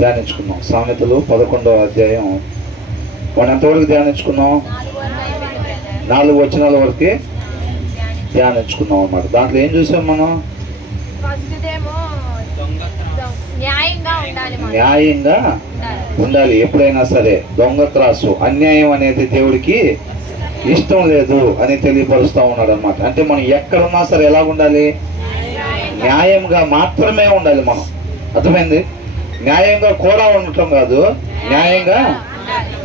ధ్యానించుకున్నాం. సామెతలు 11వ అధ్యాయం మనం ఎంతవరకు ధ్యానించుకున్నాం? 4 వచనాల వరకే ధ్యానించుకున్నాం అన్నమాట. దాంట్లో ఏం చూసాం మనం? న్యాయంగా ఉండాలి. ఎప్పుడైనా సరే దొంగ త్రాసు, అన్యాయం అనేది దేవుడికి ఇష్టం లేదు అని తెలియపరుస్తూ ఉన్నాడు అనమాట. అంటే మనం ఎక్కడున్నా సరే ఎలా ఉండాలి? న్యాయంగా మాత్రమే ఉండాలి. మనం అర్థమైంది? న్యాయంగా కూడా ఉండటం కాదు, న్యాయంగా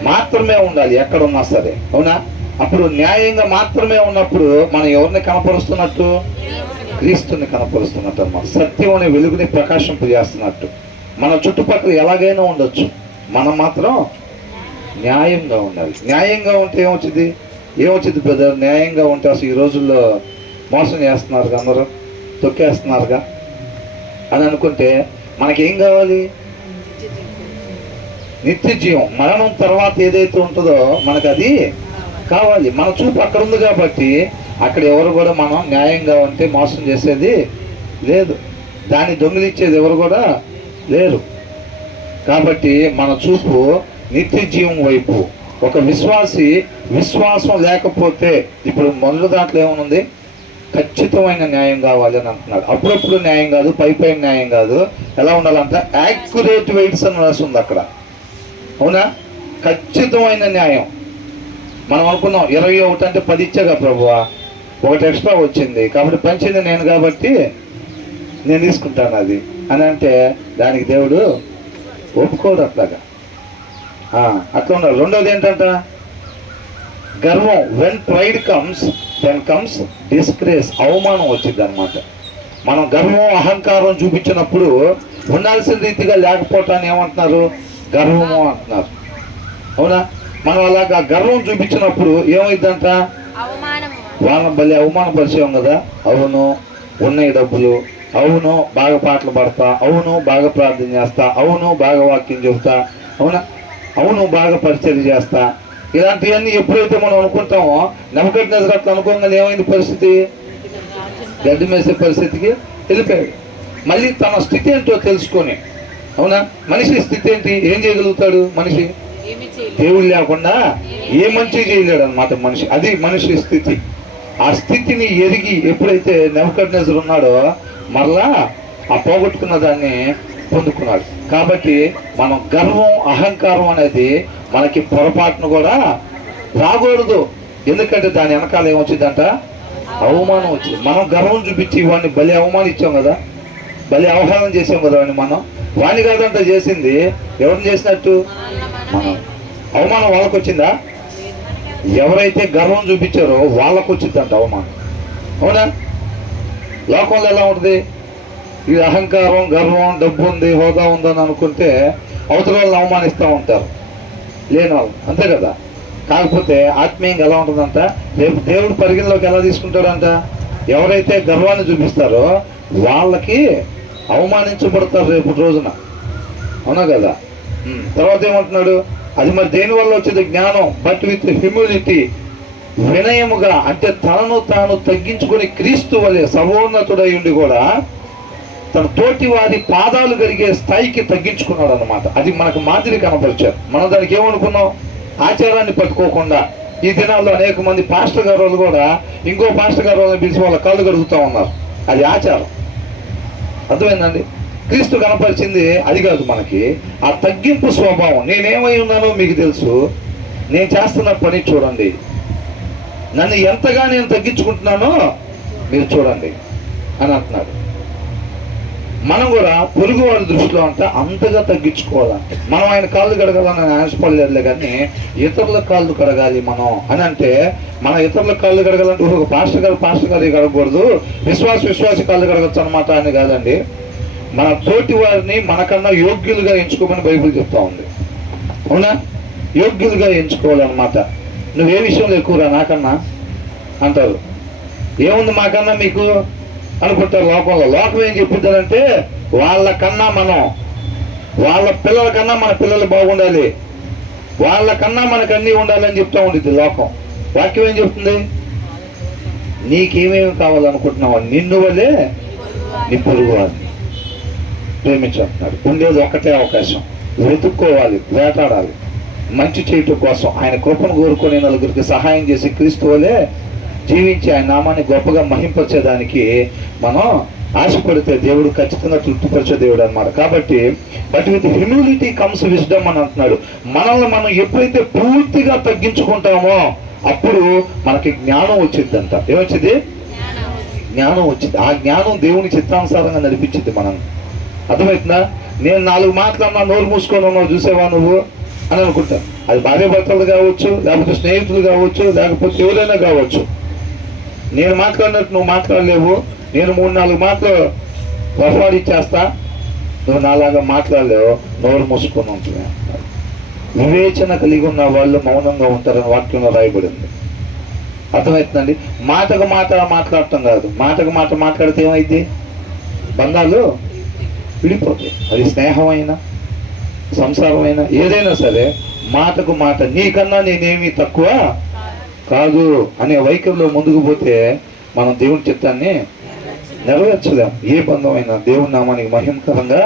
మాత్రమే ఉండాలి ఎక్కడున్నా సరే. అవునా? అప్పుడు న్యాయంగా మాత్రమే ఉన్నప్పుడు మనం ఎవరిని కనపరుస్తున్నట్టు? క్రీస్తుని కనపరుస్తున్నట్టు అన్నమాట. సత్యం అనే వెలుగుని ప్రకాశింపజేస్తున్నట్టు. మన చుట్టుపక్కల ఎలాగైనా ఉండొచ్చు, మనం మాత్రం న్యాయంగా ఉండాలి. న్యాయంగా ఉంటే ఏమొచ్చింది బ్రదర్? న్యాయంగా ఉంటే అసలు ఈ రోజుల్లో మోసం చేస్తున్నారుగా, అందరూ తొక్కేస్తున్నారుగా అని అనుకుంటే మనకేం కావాలి? నిత్య జీవం. మరణం తర్వాత ఏదైతే ఉంటుందో మనకు అది కావాలి. మన చూపు అక్కడ ఉంది కాబట్టి అక్కడ ఎవరు కూడా మనం న్యాయంగా ఉంటే మోసం చేసేది లేదు, దాన్ని దొంగిలించేది ఎవరు కూడా లేరు. కాబట్టి మన చూపు నిత్య జీవం వైపు. ఒక విశ్వాసం లేకపోతే, ఇప్పుడు మొదటి దాంట్లో ఏమనుంది? ఖచ్చితమైన న్యాయం కావాలి అని అంటున్నాడు. అప్పుడప్పుడు న్యాయం కాదు, పై న్యాయం కాదు. ఎలా ఉండాలంట? యాక్యురేట్ వెయిట్స్ అని రాసి ఉంది అక్కడ. అవునా? ఖచ్చితమైన న్యాయం. మనం అనుకున్నాం 21 అంటే 10 ఇచ్చాగా ప్రభువా, 1 ఎక్స్ట్రా వచ్చింది కాబట్టి పంచింది నేను కాబట్టి నేను తీసుకుంటాను అది అని అంటే దానికి దేవుడు ఒప్పుకోడు. అట్లాగా అట్లా ఉండాలి. రెండోది ఏంటంట? గర్వం. When pride comes then comes disgrace. అవమానం వచ్చింది అనమాట. మనం గర్వం అహంకారం చూపించినప్పుడు ఉండాల్సిన రీతిగా లేకపోవటాన్ని ఏమంటున్నారు? గర్వము అంటున్నారు. అవునా? మనం అలాగా గర్వం చూపించినప్పుడు ఏమైందంట? వాళ్ళని భలే అవమానపరిచాం కదా. అవును, ఉన్నాయి డబ్బులు, అవును బాగా పాటలు పాడతా, అవును బాగా ప్రార్థన చేస్తా, అవును బాగా వాక్యం చెబుతా, అవునా, అవును బాగా పరిచయం చేస్తా, ఇలాంటివన్నీ ఎప్పుడైతే మనం అనుకుంటామో నెబుకద్నెజరు అట్లా అనుకోగానే ఏమైంది పరిస్థితి? గడ్డి మేసే పరిస్థితికి వెళ్ళిపోయాడు. మళ్ళీ తన స్థితి ఏంటో తెలుసుకొని, అవునా, మనిషి స్థితి ఏంటి? ఏం చేయగలుగుతాడు మనిషి? దేవుడు లేకుండా ఏ మంచి చేయలేడు అనమాట మనిషి. అది మనిషి స్థితి. ఆ స్థితిని ఎరిగి ఎప్పుడైతే నెబుకద్నెజరు ఉన్నాడో మరలా ఆ పోగొట్టుకున్న దాన్ని పొందుకున్నాడు. కాబట్టి మనం గర్వం అహంకారం అనేది మనకి పొరపాటును కూడా రాకూడదు. ఎందుకంటే దాని వెనకాల ఏమొచ్చిందంట? అవమానం వచ్చింది. మనం గర్వం చూపించి వాడిని బలి అవమానించాం కదా, బలి అవహేళన చేసాం కదా వాడిని. మనం వాడిని కాదంట చేసింది, ఎవరిని చేసినట్టు? మనం. అవమానం వాళ్ళకు వచ్చిందా? ఎవరైతే గర్వం చూపించారో వాళ్ళకు వచ్చిందంట అవమానం. అవునా? లోకంలో ఎలా ఉంటుంది? ఇది అహంకారం, గర్వం, డబ్బు ఉంది, హోదా ఉందని అనుకుంటే అవతల వాళ్ళని అవమానిస్తూ ఉంటారు, లేని వాళ్ళు. అంతే కదా. కాకపోతే ఆత్మీయంగా ఎలా ఉంటుందంట? రేపు దేవుడు పరిగణలోకి ఎలా తీసుకుంటాడంట? ఎవరైతే గర్వాన్ని చూపిస్తారో వాళ్ళకి అవమానించబడతారు రేపు రోజున. అవునా కదా. తర్వాత ఏమంటున్నాడు? అది మరి దేనివల్ల వచ్చేది? జ్ఞానం. బట్ విత్ హ్యూమిలిటీ, వినయముగా, అంటే తనను తాను తగ్గించుకొని క్రీస్తు వలె సర్వోన్నతుడై ఉండి కూడా తన తోటి వారి పాదాలు కడిగే స్థాయికి తగ్గించుకున్నాడు అనమాట. అది మనకు మాదిరి కనపరిచారు. మనం దానికి ఏమనుకున్నాం? ఆచారాన్ని పట్టుకోకుండా ఈ దినాల్లో అనేక మంది పాస్టర్ గారు వాళ్ళు కూడా ఇంకో పాస్టర్ గారు వాళ్ళని పిలిచి వాళ్ళ కాళ్ళు కడుగుతూ ఉన్నారు. అది ఆచారం. అర్థమైందండి? క్రీస్తు కనపరిచింది అది కాదు మనకి. ఆ తగ్గింపు స్వభావం. నేనేమై ఉన్నానో మీకు తెలుసు, నేను చేస్తున్న పని చూడండి, నన్ను ఎంతగా నేను తగ్గించుకుంటున్నానో మీరు చూడండి అని అంటున్నాడు. మనం కూడా పొరుగు వారి దృష్టిలో అంటే అంతగా తగ్గించుకోవాలంటే మనం ఆయన కాళ్ళు కడగాలని ఆశపడలేదులే, కానీ ఇతరుల కాళ్ళు కడగాలి మనం అని అంటే, మన ఇతరుల కాళ్ళు కడగాలంటే ఒక పాస్టర్ గారు కడగకూడదు, విశ్వాసి కాళ్ళు కడగచ్చు అనమాట అని కాదండి. మన తోటి వారిని మనకన్నా యోగ్యులుగా ఎంచుకోమని బైబిల్ చెప్తా ఉంది. అవునా? యోగ్యులుగా ఎంచుకోవాలన్నమాట. నువ్వే విషయంలో ఎక్కువరా నాకన్నా అంటారు. ఏముంది మాకన్నా మీకు అనుకుంటారు లోకంలో. లోకం ఏం చెప్తారంటే వాళ్ళకన్నా మనం, వాళ్ళ పిల్లల కన్నా మన పిల్లలు బాగుండాలి, వాళ్ళకన్నా మనకు అన్నీ ఉండాలని చెప్తా ఉండేది లోకం. వాక్యం ఏం చెప్తుంది? నీకేమేమి కావాలనుకుంటున్నావు నిన్ను వల్లే నీ పొరుగు వారిని ప్రేమించుకుంటున్నాడు. ఉండేది ఒకటే అవకాశం, వెతుక్కోవాలి, వేటాడాలి. మంచి చేయటం కోసం ఆయన కృపను కోరుకొని నలుగురికి సహాయం చేసి క్రీస్తు వలె జీవించి ఆయన నామాన్ని గొప్పగా మహింపరిచేదానికి మనం ఆశపడితే దేవుడు ఖచ్చితంగా తృప్తిపరిచే దేవుడు అన్నమాట. కాబట్టి but with humility comes wisdom అని అంటున్నాడు. మనల్ని మనం ఎప్పుడైతే పూర్తిగా తగ్గించుకుంటామో అప్పుడు మనకి జ్ఞానం వచ్చిందంట. ఏమొచ్చింది? జ్ఞానం వచ్చింది. ఆ జ్ఞానం దేవుని చిత్తానుసారంగా నడిపించింది మనం. అర్థమవుతుందా? నేను 4 మాటలన్నా నోరు మూసుకొని ఉన్నావు చూసేవా నువ్వు అని అనుకుంటా. అది భార్య భర్తలు కావచ్చు, లేకపోతే స్నేహితులు కావచ్చు, లేకపోతే ఎవరైనా కావచ్చు. నేను మాట్లాడినట్టు నువ్వు మాట్లాడలేవు. నేను 3-4 మాటలు రఫాడిచ్చేస్తా, నువ్వు నాలాగా మాట్లాడలేవు, నోరు మూసుకొని ఉంటుంది. వివేచన కలిగి ఉన్న వాళ్ళు మౌనంగా ఉంటారని వాక్యంలో రాయబడింది. అర్థమవుతుందండి? మాటకు మాట మాట్లాడటం కాదు. మాటకు మాట మాట్లాడితే ఏమైంది? బంధాలు విడిపోతాయి. అది స్నేహమైనా సంసారమైనా ఏదైనా సరే మాటకు మాట నీకన్నా నేనేమి తక్కువ కాదు అనే వైఖరిలో ముందుకు పోతే మనం దేవుని చిత్తాన్ని నెరవేర్చలేం. ఏ బంధమైనా దేవుని నామానికి మహిమకరంగా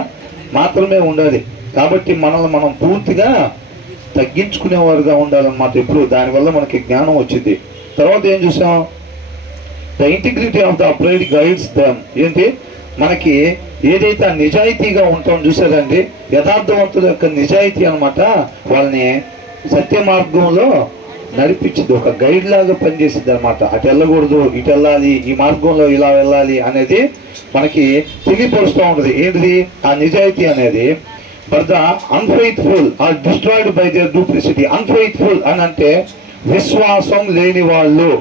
మాత్రమే ఉండాలి. కాబట్టి మనల్ని మనం పూర్తిగా తగ్గించుకునేవారుగా ఉండాలన్నమాట ఎప్పుడు. దానివల్ల మనకి జ్ఞానం వచ్చింది. తర్వాత ఏం చూసాం? The integrity of the afraid guides them. ఏంటి? మనకి ఏదైతే నిజాయితీగా ఉంటాం చూసారండి, యథార్థవంతుల యొక్క నిజాయితీ అనమాట వాళ్ళని సత్య మార్గంలో నడిపించింది. ఒక గైడ్ లాగా పనిచేసింది అనమాట. అటు వెళ్ళకూడదు, ఇటు వెళ్ళాలి, ఈ మార్గంలో ఇలా వెళ్ళాలి అనేది మనకి తెలియపరుస్తూ ఉంటుంది. ఏంటిది ఆ నిజాయితీ అనేది? But the unfaithful are destroyed by their duplicity. Unfaithful అని అంటే విశ్వాసం లేని వాళ్ళు.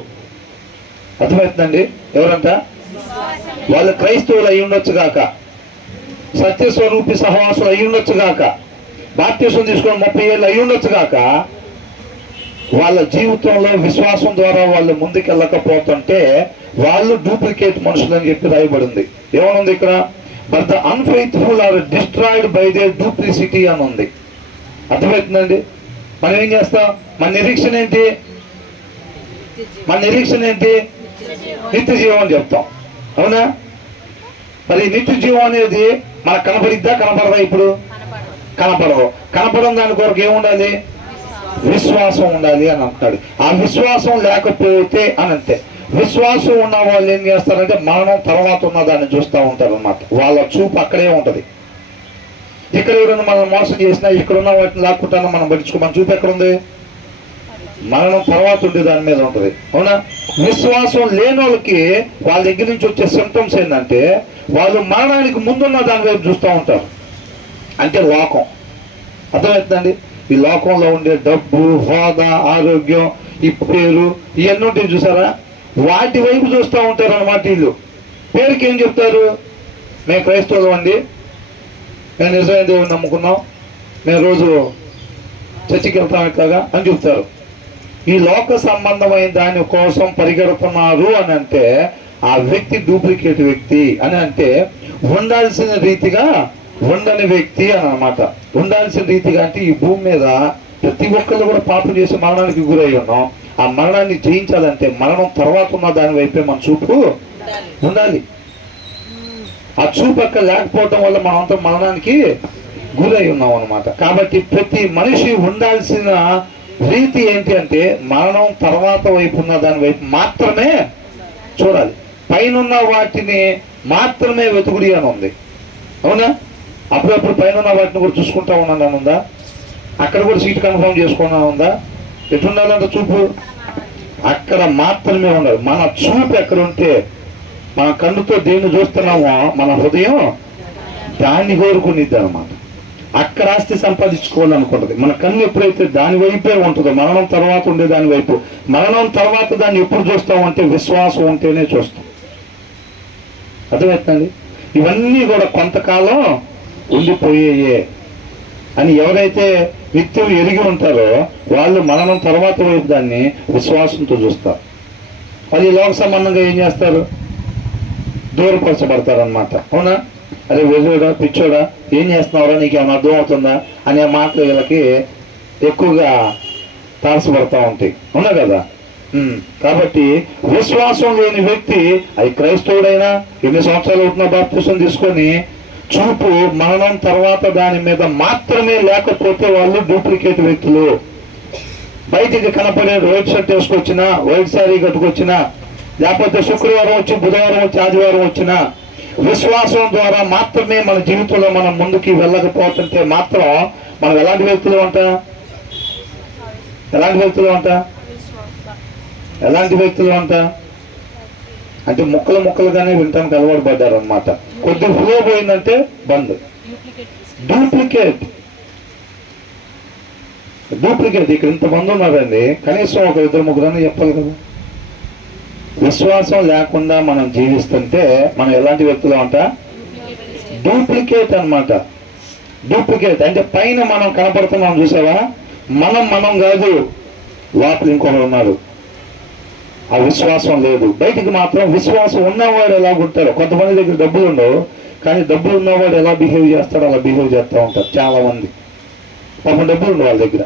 అర్థమవుతుందండి? ఎవరంట? వాళ్ళు క్రైస్తవులు అయి ఉండొచ్చు గాక, సత్యస్వరూపి సహవాసులు అయి ఉండొచ్చు గాక, బాప్తిసం తీసుకొని 30 ఏళ్ళు అయి ఉండొచ్చు గాక, వాళ్ళ జీవితంలో విశ్వాసం ద్వారా వాళ్ళు ముందుకెళ్ళకపోతుంటే వాళ్ళు డూప్లికేట్ మనుషులు అని చెప్పి రాయబడింది. ఏమనుంది ఇక్కడ? But the unfaithful are destroyed by their duplicity అని ఉంది. అర్థమవుతుందండి? మనం ఏం చేస్తాం? మన నిరీక్షణ ఏంటి? నిత్య జీవం అని చెప్తాం. అవునా? మరి నిత్య జీవం అనేది మనకు కనపడిద్దా కనపడదా? ఇప్పుడు కనపడదు. కనపడడం దాని కొరకు ఏముండాలి? విశ్వాసం ఉండాలి అని అంటాడు. ఆ విశ్వాసం లేకపోతే అని అంటే విశ్వాసం ఉన్న వాళ్ళు ఏం చేస్తారంటే మరణం తర్వాత ఉన్న దాన్ని చూస్తూ ఉంటారు అన్నమాట. వాళ్ళ చూపు అక్కడే ఉంటది. ఇక్కడ ఎవరైనా మనం మోసం చేసినా ఇక్కడ ఉన్న వాటిని లాక్కుంటానో మనం పట్టించుకో. మన చూపు ఎక్కడ ఉంది? మరణం తర్వాత ఉండే దాని మీద ఉంటుంది. అవునా? విశ్వాసం లేని వాళ్ళకి వాళ్ళ దగ్గర నుంచి వచ్చే సిమ్టమ్స్ ఏంటంటే వాళ్ళు మరణానికి ముందున్న దాని వైపు చూస్తూ ఉంటారు. అంటే లోకం. అర్థమవుతుందండి? ఈ లోకంలో ఉండే డబ్బు, హోదా, ఆరోగ్యం, ఈ పేరు, ఇవన్నీ ఉంటాయి చూసారా? వాటి వైపు చూస్తూ ఉంటారు అన్నమాట. వీళ్ళు పేరుకి ఏం చెప్తారు? మేము క్రైస్తవులు అండి, మేము నిజమైన దేవుని నమ్ముకున్నాం, మేము రోజు చర్చికి వెళ్తాం ఎట్లాగా అని చెప్తారు. ఈ లోక సంబంధమైన దాని కోసం పరిగెడుతున్నారు అని అంటే ఆ వ్యక్తి డూప్లికేట్ వ్యక్తి అని అంటే ఉండాల్సిన రీతిగా ఉండని వ్యక్తి అని అన్నమాట. ఉండాల్సిన రీతిగా అంటే ఈ భూమి మీద ప్రతి ఒక్కళ్ళు కూడా పాపం చేసి మరణానికి గురై ఉన్నాం. ఆ మరణాన్ని జయించాలంటే మరణం తర్వాత ఉన్న దాని వైపే మన చూపు ఉండాలి. ఆ చూపు అక్కడ లేకపోవడం వల్ల మనమంతా మరణానికి గురై ఉన్నాం అన్నమాట. కాబట్టి ప్రతి మనిషి ఉండాల్సిన రీతి ఏంటి అంటే మరణం తర్వాత వైపు ఉన్న దాని వైపు మాత్రమే చూడాలి. పైన వాటిని మాత్రమే వెతుకుడి అని ఉంది. అవునా? అప్పుడప్పుడు పైన వాటిని కూడా చూసుకుంటా ఉన్నాను ఉందా? అక్కడ కూడా సీట్ కన్ఫర్మ్ చేసుకున్నా ఉందా? ఎటుండాలంటే చూపు అక్కడ మాత్రమే ఉండాలి. మన చూపు ఎక్కడ ఉంటే మన కన్నుతో దేన్ని చూస్తున్నామో మన హృదయం దాన్ని కోరుకునిద్ది అనమాట. అక్కడ ఆస్తి సంపాదించుకోవాలనుకుంటుంది. మన కన్ను ఎప్పుడైతే దాని వైపే ఉంటుందో మరణం తర్వాత ఉండే దాని వైపు, మరణం తర్వాత దాన్ని ఎప్పుడు చూస్తామంటే విశ్వాసం ఉంటేనే చూస్తాం. అర్థమవుతుందండి? ఇవన్నీ కూడా కొంతకాలం ఉండిపోయేయే అని ఎవరైతే నిత్యం ఎరిగి ఉంటారో వాళ్ళు మరణం తర్వాత వైపు దాన్ని విశ్వాసంతో చూస్తారు. అది లోక సంబంధంగా ఏం చేస్తారు? దూరపరచబడతారు అనమాట. అవునా? అరే వెజోడా, పిచ్చోడా, ఏం చేస్తున్నావురా, నీకు ఏమైనా అర్థం అవుతుందా అనే మాటలు వీళ్ళకి ఎక్కువగా తారసపడతా ఉంటాయి. అవునా కదా? కాబట్టి విశ్వాసం లేని వ్యక్తి అది క్రైస్తవుడైనా ఎన్ని సంవత్సరాలు అవుతున్నా బాప్తిసం తీసుకొని చూపు మరణం తర్వాత దాని మీద మాత్రమే లేకపోతే వాళ్ళు డూప్లికేట్ వ్యక్తులు. బయటికి కనపడే వైట్ షర్ట్ వేసుకొచ్చినా, వైట్ శారీ కట్టుకొచ్చినా, లేకపోతే శుక్రవారం వచ్చి బుధవారం వచ్చి ఆదివారం వచ్చినా, విశ్వాసం ద్వారా మాత్రమే మన జీవితంలో మనం ముందుకి వెళ్ళకపోతుంటే మాత్రం మనం ఎలాంటి వ్యక్తులు అంట అంటే ముక్కలుగానే వింటానికి అలవాటు పడ్డారు అనమాట. కొద్దిగా ఫ్లో పోయిందంటే బంద్. డూప్లికేట్ ఇక్కడ ఇంతమంది ఉన్నారండి, కనీసం ఒక 2-3 చెప్పాలి కదా. విశ్వాసం లేకుండా మనం జీవిస్తుంటే మనం ఎలాంటి వ్యక్తులు అంట? డూప్లికేట్ అన్నమాట. డూప్లికేట్ అంటే పైన మనం కనపడుతున్నాం చూసావా, మనం కాదు, లోపల ఇంకొకరు ఉన్నారు. ఆ విశ్వాసం లేదు. బయటికి మాత్రం విశ్వాసం ఉన్నవాడు ఎలా ఉంటారు. కొంతమంది దగ్గర డబ్బులు ఉండవు, కానీ డబ్బులు ఉన్నవాడు ఎలా బిహేవ్ చేస్తాడో అలా బిహేవ్ చేస్తూ ఉంటారు చాలా మంది. పాపం డబ్బులు ఉండవు వాళ్ళ దగ్గర.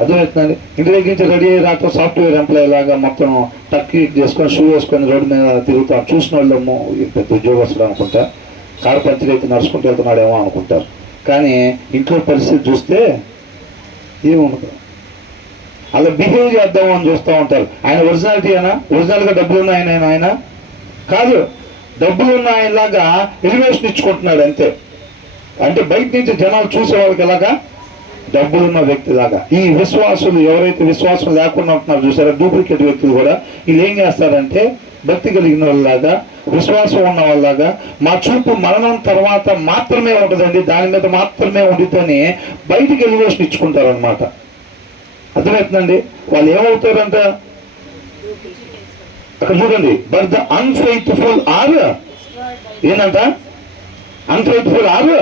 అర్థమవుతుందండి. ఇంటి దగ్గర నుంచి రెడీ అయ్యి రాత్రి సాఫ్ట్వేర్ ఎంప్లాయీ లాగా మొత్తం టక్కి చేసుకొని షూ వేసుకొని రోడ్డు మీద తిరుగుతాం. చూసిన వాళ్ళేమో పెద్ద ఉద్యోగస్తుడు అనుకుంటా, కారు పంచర్ అయితే నడుచుకుంటూ వెళ్తున్నాడేమో అనుకుంటారు. కానీ ఇంట్లో పరిస్థితి చూస్తే ఏముండదు. అలా బిహేవ్ చేద్దాము అని చూస్తూ ఉంటారు. ఆయన ఒరిజినాలిటీ అయినా, ఒరిజినల్గా డబ్బులు ఉన్న ఆయన కాదు, డబ్బులు ఉన్న ఆయనలాగా ఎలివేషన్ ఇచ్చుకుంటున్నాడు అంతే. అంటే బయట నుంచి జనాలు చూసే వాళ్ళకి ఎలాగా, డబ్బులున్న వ్యక్తిలాగా. ఈ విశ్వాసులు ఎవరైతే విశ్వాసం లేకుండా ఉంటున్నారు చూసారా, డూప్లికేట్ వ్యక్తులు కూడా వీళ్ళు ఏం చేస్తారంటే భక్తి కలిగిన వాళ్ళలాగా, విశ్వాసం ఉన్న వాళ్ళలాగా, మా చూపు మరణం తర్వాత మాత్రమే ఉంటుందండి, దాని మీద మాత్రమే ఉండితేనే బయటికి ఎలివేషన్ ఇచ్చుకుంటారు అనమాట. అర్థమవుతుందండి. వాళ్ళు ఏమవుతారంట అక్కడ చూడండి, బట్ ద అన్ఫెయిత్ఫుల్ ఆర్ ఏంటంట, అన్ఫెయిత్ఫుల్ ఆర్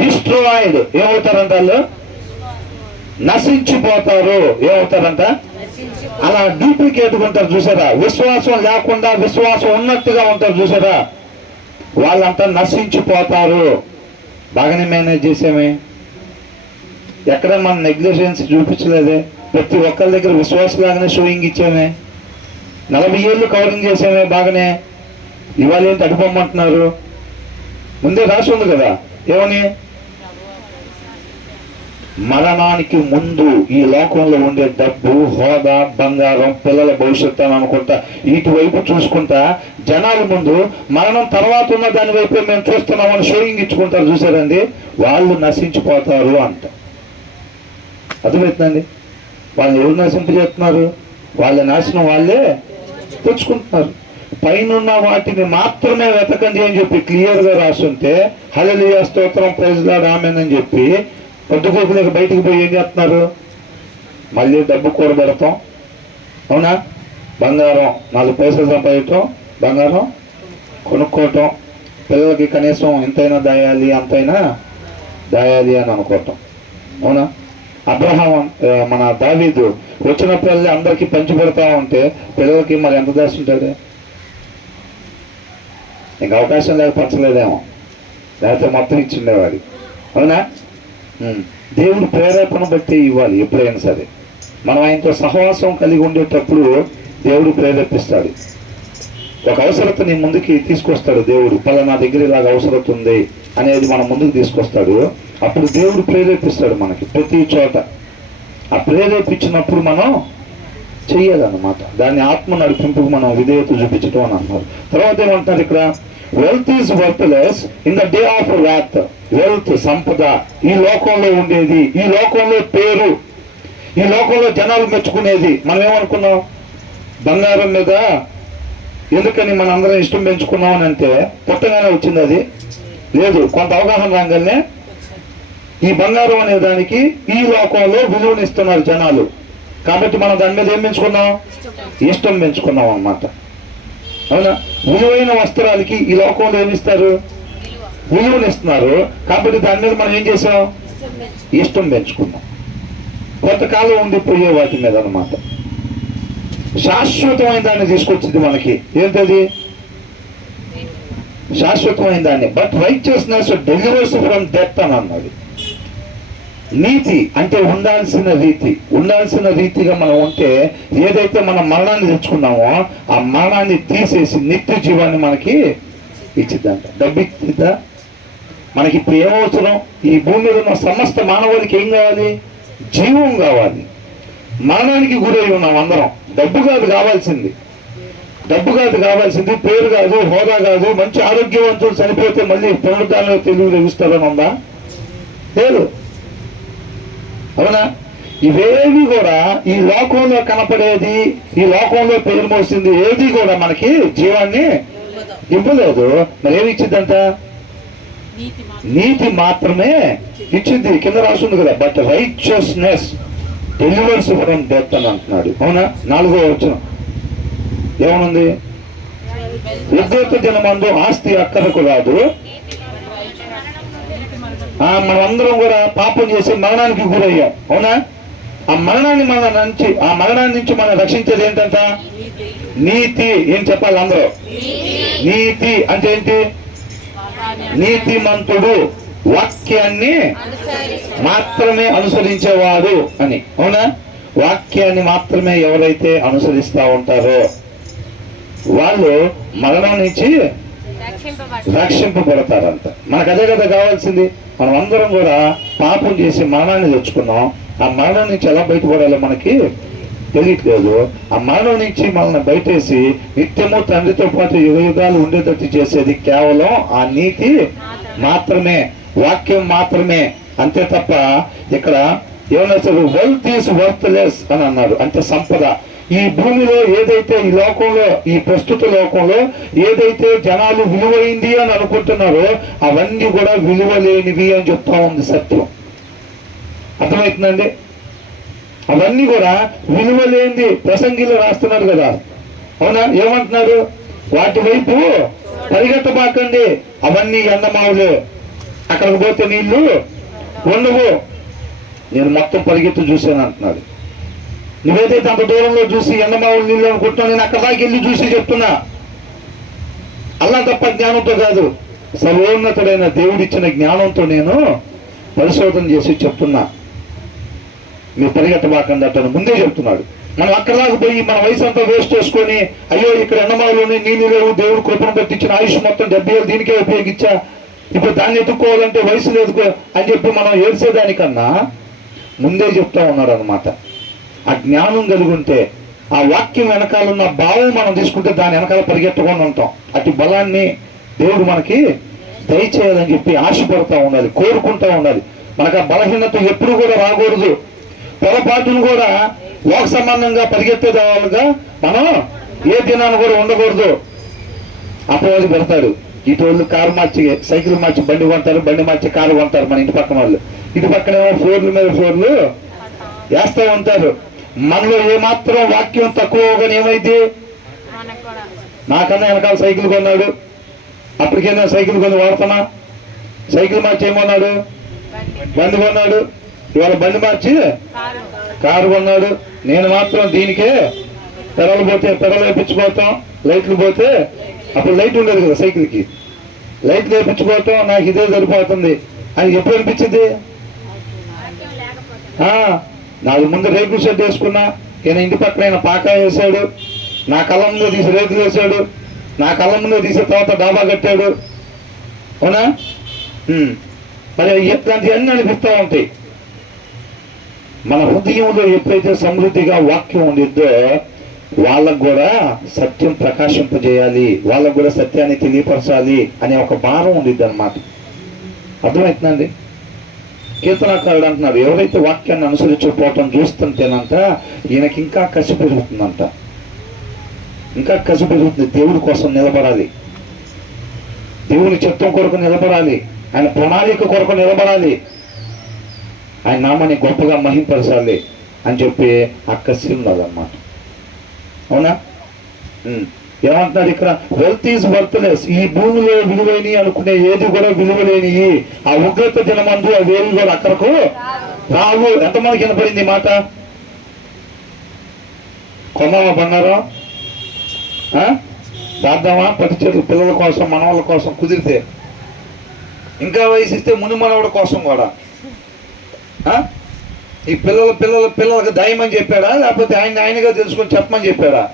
డిస్ట్రాయిడ్. ఏమవుతారంట వాళ్ళు? నశించిపోతారు. ఏమవుతారంట? అలా డూప్లికేట్ ఉంటారు చూసారా, విశ్వాసం లేకుండా విశ్వాసం ఉన్నట్టుగా ఉంటారు చూసారా, వాళ్ళంతా నశించిపోతారు. బాగానే మేనేజ్ చేసామే, ఎక్కడ మన నెగ్లిజెన్స్ చూపించలేదే. ప్రతి ఒక్కరి దగ్గర విశ్వాసం లాగానే షోయింగ్ ఇచ్చామే, 40 ఏళ్ళు కవరింగ్ చేసామే బాగానే. ఇవాళ ఏంటి అడుపమ్మంటున్నారు? ముందే రాసి ఉంది కదా, ఏమని? మరణానికి ముందు ఈ లోకంలో ఉండే డబ్బు, హోదా, బంగారం, పిల్లల భవిష్యత్తు అని అనుకుంటా ఇటువైపు చూసుకుంటా జనాల ముందు మరణం తర్వాత ఉన్న దాని వైపే మేము చూస్తున్నామని షోయింగ్ ఇచ్చుకుంటారు చూసారండి, వాళ్ళు నశించిపోతారు అంట. అర్థమవుతుందండి. వాళ్ళని ఎవరు నశింపజేస్తున్నారు? వాళ్ళ నాశనం వాళ్ళే తెచ్చుకుంటున్నారు. పైనున్న వాటిని మాత్రమే వెతకండి అని చెప్పి క్లియర్గా రాస్తుంటే హల్లెలూయా స్తోత్రం ప్రైజ్ లార్డ్ ఆమేన్ అని చెప్పి పొద్దుగోకులకు బయటికి పోయి ఏం చేస్తున్నారు? మళ్ళీ డబ్బు కూడబెడతాం, అవునా? బంగారం 4 పైసలు సంపాదించడం, బంగారం కొనుక్కోవటం, పిల్లలకి కనీసం ఇంతైనా దాయాలి అంతైనా దాయాలి అని అనుకోవటం, అవునా? అబ్రహాం మన దావీదు వచ్చినప్పుడల్లా అందరికీ పంచి పెడతా ఉంటే పిల్లలకి మరి ఎంత దాచుంటాడు? ఇంకా అవకాశం లేక పంచలేదేమో, లేకపోతే మొత్తం ఇచ్చిండేవాడు, అవునా? దేవుడు ప్రేరేపణ బట్టి ఇవ్వాలి. ఎప్పుడైనా సరే మనం ఆయనతో సహవాసం కలిగి ఉండేటప్పుడు దేవుడు ప్రేరేపిస్తాడు. ఒక అవసరత నీ ముందుకి తీసుకొస్తాడు దేవుడు. పలానా దగ్గర ఇలాగ అవసరత ఉంది అనేది మన ముందుకు తీసుకొస్తాడు. అప్పుడు దేవుడు ప్రేరేపిస్తాడు మనకి ప్రతి చోట. ఆ ప్రేరేపించినప్పుడు మనం చెయ్యాలన్నమాట. దాన్ని ఆత్మ నడిపింపుకు మనం విధేయత చూపించడం అని అన్నారు. తర్వాత ఏమంటున్నారు ఇక్కడ? Wealth is worthless in the day of wrath. Wealth, సంపద, ఈ లోకంలో ఉండేది, ఈ లోకంలో పేరు, ఈ లోకంలో జనాలు మెచ్చుకునేది. మనం ఏమనుకున్నాం? బంగారం మీద ఎందుకని మన అందరం ఇష్టం పెంచుకున్నాం అని అంటే పుట్టగానే వచ్చింది అది లేదు. కొంత అవగాహన రాగానే ఈ బంగారం అనే దానికి ఈ లోకంలో విలువనిస్తున్నారు జనాలు. కాబట్టి మనం దాని మీద ఏం పెంచుకున్నాం? ఇష్టం పెంచుకున్నాం అన్నమాట, అవునా? విలువైన వస్త్రాలకి ఈ లోకంలో ఏమిస్తారు? విలువనిస్తున్నారు. కాబట్టి దాని మీద మనం ఏం చేసాం? ఇష్టం పెంచుకున్నాం. కొంతకాలం ఉండిపోయే వాటి మీద అన్నమాట. శాశ్వతమైన దాన్ని తీసుకొచ్చింది మనకి. ఏంటది? శాశ్వతమైన దాన్ని. But righteousness delivers from death అని అన్నది. నీతి అంటే ఉండాల్సిన రీతిగా మనం ఉంటే ఏదైతే మనం మరణాన్ని తెచ్చుకున్నామో ఆ మరణాన్ని తీసేసి నిత్య జీవాన్ని మనకి ఇచ్చిద్దంట. డబ్బు ఇచ్చిద్దా? మనకి ఇప్పుడు ఏమవసరం? ఈ భూమి మీద ఉన్న సమస్త మానవాళికి ఏం కావాలి? జీవం కావాలి. మరణానికి గురై ఉన్నాం అందరం. డబ్బు కాదు కావాల్సింది, డబ్బు కాదు కావాల్సింది, పేరు కాదు, హోదా కాదు. మంచి ఆరోగ్యవంతులు చనిపోతే మళ్ళీ పునరుద్ధానంలో తెలుగు లభిస్తారని ఉందా? లేదు. అవునా? ఇవేవి కూడా ఈ లోకంలో కనపడేది, ఈ లోకంలో పేరు మోసింది ఏది కూడా మనకి జీవాన్ని ఇవ్వలేదు. మరి ఏమి ఇచ్చిందంట? నీతి మాత్రమే ఇచ్చింది. కింద రాస్తుంది కదా, but righteousness delivers from death అని అంటున్నాడు. అవునా? 4వ వచనం ఏమనుంది? ఉగ్రత దినమందు ఆస్తి అక్కరకు రాదు. మనమందరం కూడా పాపం చేసి మరణానికి గురయ్యాం. అవునా? ఆ మరణాన్ని నుంచి మనం రక్షించేది ఏంటంట? నీతి. ఏం చెప్పాలి అందరూ? నీతి అంటే ఏంటి? నీతిమంతుడు వాక్యాన్ని మాత్రమే అనుసరించేవాడు అని. అవునా? వాక్యాన్ని మాత్రమే ఎవరైతే అనుసరిస్తా ఉంటారో వాళ్ళు మరణం నుంచి రక్షింపబడతారంట. మనకు అదే కదా కావాల్సింది. మనం అందరం కూడా పాపం చేసి మరణాన్ని తెచ్చుకున్నాం. ఆ మరణం నుంచి ఎలా బయటపడాలో మనకి తెలియట్లేదు. ఆ మరణం నుంచి మనల్ని బయటేసి నిత్యము తండ్రితో పాటు యుగాలు ఉండేటట్టు చేసేది కేవలం ఆ నీతి మాత్రమే, వాక్యం మాత్రమే. అంతే తప్ప ఇక్కడ ఏమన్నా వెల్త్ ఈస్ వర్త్లెస్ అని అన్నారు. అంటే సంపద. ఈ భూమిలో ఏదైతే, ఈ లోకంలో, ఈ ప్రస్తుత లోకంలో ఏదైతే జనాలు విలువైంది అని అనుకుంటున్నారో అవన్నీ కూడా విలువ లేనివి అని చెప్తా ఉంది సత్యం. అర్థమవుతుందండి? అవన్నీ కూడా విలువ లేనిది. ప్రసంగిలో రాస్తున్నారు కదా. అవునా? ఏమంటున్నారు? వాటి వైపు పరిగెత్తబాకండి, అవన్నీ ఎండమావులే, అక్కడికి పోతే నీళ్లు ఉండవు. నేను మొత్తం పరిగెత్తు చూశాను అంటున్నాడు. నువ్వేదైతే అంత దూరంలో చూసి ఎండమావులు నీళ్ళు అనుకుంటున్నావు, నేను అక్కడ దాకా వెళ్ళి చూసి చెప్తున్నా. అల్లా తప్ప జ్ఞానంతో కాదు, సర్వోన్నతుడైన దేవుడిచ్చిన జ్ఞానంతో నేను పరిశోధన చేసి చెప్తున్నా. మీరు పరిగెత్తబాకండి అతను ముందే చెప్తున్నాడు. మనం అక్కడదాకా పోయి మన వయసు అంతా వేస్ట్ చేసుకొని, అయ్యో ఇక్కడ ఎండమావులోని నీళ్ళు లేవు, దేవుడు కృపను బట్టి ఇచ్చిన ఆయుష్ మొత్తం 70 ఏళ్ళు దీనికే ఉపయోగించా, ఇప్పుడు దాన్ని ఎత్తుక్కోవాలంటే వయసు లేదు అని చెప్పి మనం ఏడ్చేదానికన్నా ముందే చెప్తా ఉన్నాడు అనమాట. ఆ జ్ఞానం కలిగి ఉంటే, ఆ వాక్యం వెనకాలన్న భావం మనం తీసుకుంటే దాని వెనకాల పరిగెత్తకుండా ఉంటాం. అటు బలాన్ని దేవుడు మనకి దయచేయాలని చెప్పి ఆశపడతా ఉండాలి, కోరుకుంటా ఉండాలి. మనకు ఆ బలహీనత ఎప్పుడు కూడా రాకూడదు. పొరపాటును కూడా లోక సంబంధంగా పరిగెత్తేవాళ్ళుగా మనం ఏ దినాన్ని కూడా ఉండకూడదు. అపవాది పెడతాడు. ఇటు కారు మార్చి సైకిల్ మార్చి బండి కొంటారు, బండి మార్చి కారు కొంటారు మన ఇంటి పక్కన వాళ్ళు. ఇటు పక్కనేమో ఫ్లోర్ల మీద ఫ్లోర్లు వేస్తూ ఉంటారు. మనలో ఏమాత్రం వాక్యం తక్కువగానే ఏమైంది? నాకన్నా వెనకాల సైకిల్ కొన్నాడు, అప్పటికైనా సైకిల్ కొని వాడుతున్నా. సైకిల్ మార్చి ఏమన్నాడు? బండి కొన్నాడు. ఇవాళ బండి మార్చి కారు కొన్నాడు. నేను మాత్రం దీనికే పెడలు పోతే పెడలు వేయించుకోవటం, లైట్లు పోతే అప్పుడు లైట్ ఉండేది కదా సైకిల్కి, లైట్లు వేయించుకోవటం నాకు ఇదే సరిపోతుంది అని ఎప్పుడు అనిపించింది? నాకు ముందు రేకుల షెడ్ వేసుకున్నా, ఈయన ఇంటి పక్కన ఆయన పాకా వేసాడు, నా కళ్ళ ముందు తీసి రేకులు వేసాడు, నా కళ్ళ ముందు తీసే తర్వాత డాబా కట్టాడు. అవునా? మరి ఇట్లాంటివన్నీ అనిపిస్తూ ఉంటాయి. మన హృదయంలో ఎప్పుడైతే సమృద్ధిగా వాక్యం ఉండిద్దో వాళ్ళకు కూడా సత్యం ప్రకాశింపజేయాలి, వాళ్ళకు కూడా సత్యాన్ని తెలియపరచాలి అనే ఒక భారం ఉండిద్ది అన్నమాట. అర్థమవుతుందండి? కీర్తనకారుడు అంటున్నాడు, ఎవరైతే వాక్యాన్ని అనుసరించకపోవటం చూస్తుంటేనంట ఈయనకి ఇంకా కసి పెరుగుతుందంట, ఇంకా కసి పెరుగుతుంది. దేవుడి కోసం నిలబడాలి, దేవుని చిత్తం కొరకు నిలబడాలి, ఆయన ప్రణాళిక కొరకు నిలబడాలి, ఆయన నామాన్ని గొప్పగా మహింపరచాలి అని చెప్పి ఆ కసి ఉన్నదన్నమాట. అవునా? ఏమంటున్నాడు ఇక్కడ? Wealth is worthless. ఈ భూమిలో విలువైన అనుకునే ఏది కూడా విలువలేని ఆ ఉగ్రత దినమందు అవేవి కూడా అక్కడకు రావు. ఎంతమందికి వినపడింది ఈ మాట? కొన్నామా బంగారం? దాద్దామా? పది చేతులు పిల్లల కోసం, మనవాళ్ళ కోసం కుదిరితే, ఇంకా వయసు ఇస్తే ముని మనవడి కోసం కూడా. ఈ పిల్లలకు దయమని చెప్పాడా, లేకపోతే ఆయనగా తెలుసుకొని చెప్పమని చెప్పాడా?